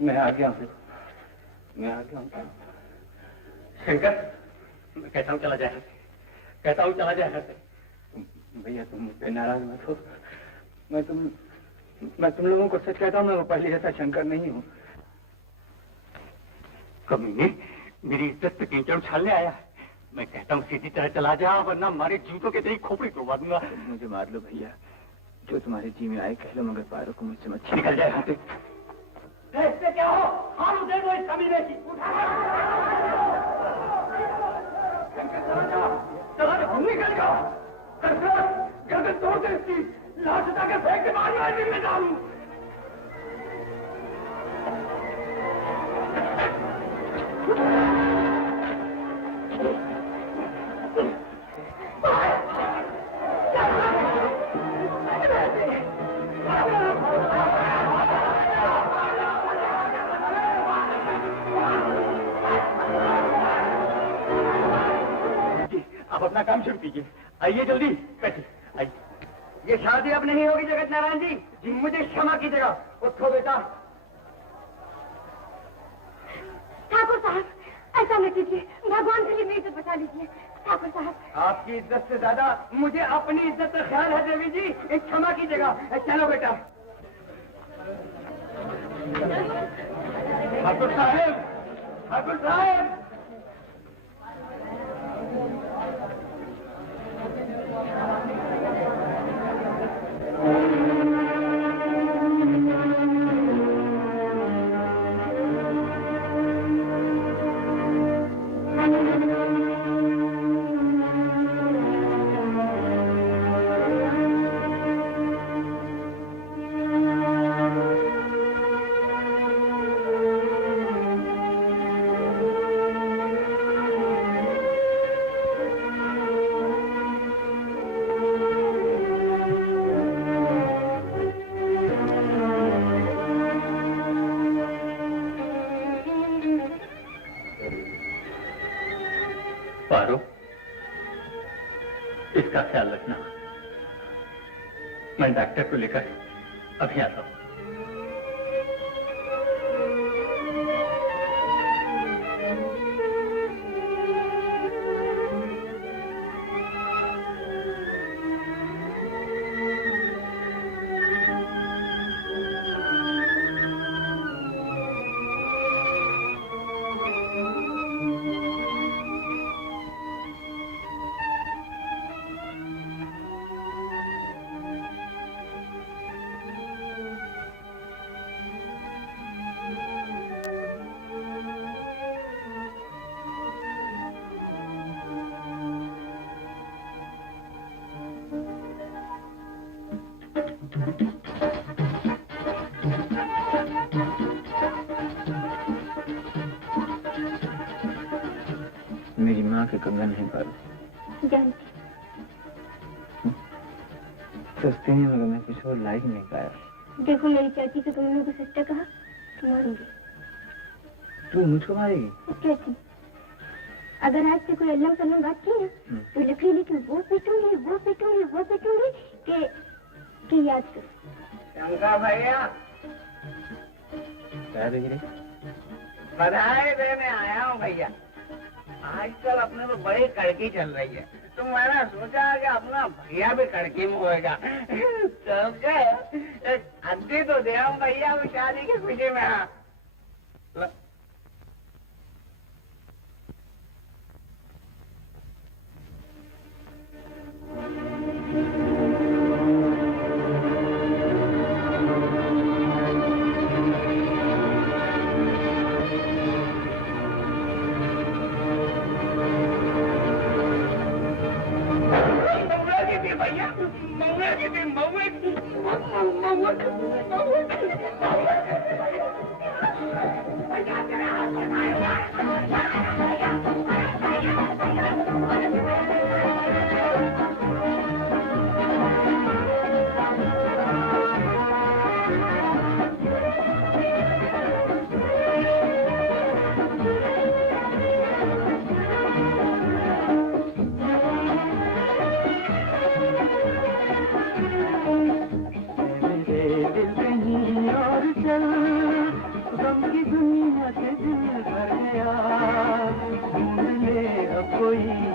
मैं आ गया हूँ, मैं आ गया हूँ। शंकर, मैं कहता हूँ चला जाए, कहता हूँ चला जाए। भैया तुम मुझ पे नाराज मत हो, मैं तुम लोगों को सच कहता हूँ, मैं वो पहले जैसा शंकर नहीं हूँ। कमीने, मेरी इज्जत पे कीचड़ उछालने आया है। मैं कहता हूँ सीधी तरह चला जा, वरना हमारे जूतों के तेरी खोपड़ी तोड़वा दूंगा। मुझे मार लो भैया, जो तुम्हारे जी में आए कह लो, मगर पारो को मुझसे मत निकल जाए हाथ। इससे क्या हो? हाथ दे दो इस कमीने की। चला जाओ, निकल जाओ। गर्दन तोड़ दे इसकी, लाश उठा के फेंक के मारूंगा जिम्मेदार हूँ। आप अपना काम शुरू कीजिए। आइए जल्दी, बैठिए, आइए। ये शादी अब नहीं होगी जगत नारायण जी, जी मुझे क्षमा कीजिएगा। उठो बेटा। ठाकुर साहब, ऐसा मत कीजिए, भगवान के लिए मेरी इज्जत बचा लीजिए। ठाकुर साहब, आपकी इज्जत से ज्यादा मुझे अपनी इज्जत का ख्याल है देवी जी, एक क्षमा कीजिएगा। चलो बेटा। ठाकुर साहब, ठाकुर साहब। पारो, इसका ख्याल रखना। मैं डॉक्टर को लेकर अभी आता हूँ। मेरी माँ के कंगन है पारो। जानती। सस्ते हैं, मगर मैं कुछ और लायक नहीं पाया। देखो, मेरी चाची से तुमने को सच्चा कहा तो मारूंगी। तू मुझको मारेगी? कैसी? अगर आज से कोई अल्लाह सल्लम बात की ना, तो लकड़ी लेके वो पीटूंगी कि याद कर। शंकर भैया, क्या देख रही? बधाई देने आया हूँ भैया। आजकल अपने तो बड़ी कड़की चल रही है, तो मैंने सोचा कि अपना भैया भी कड़की में होएगा। तो अद्दी तो दे भैया को शादी की खुशी में। हाँ, कोई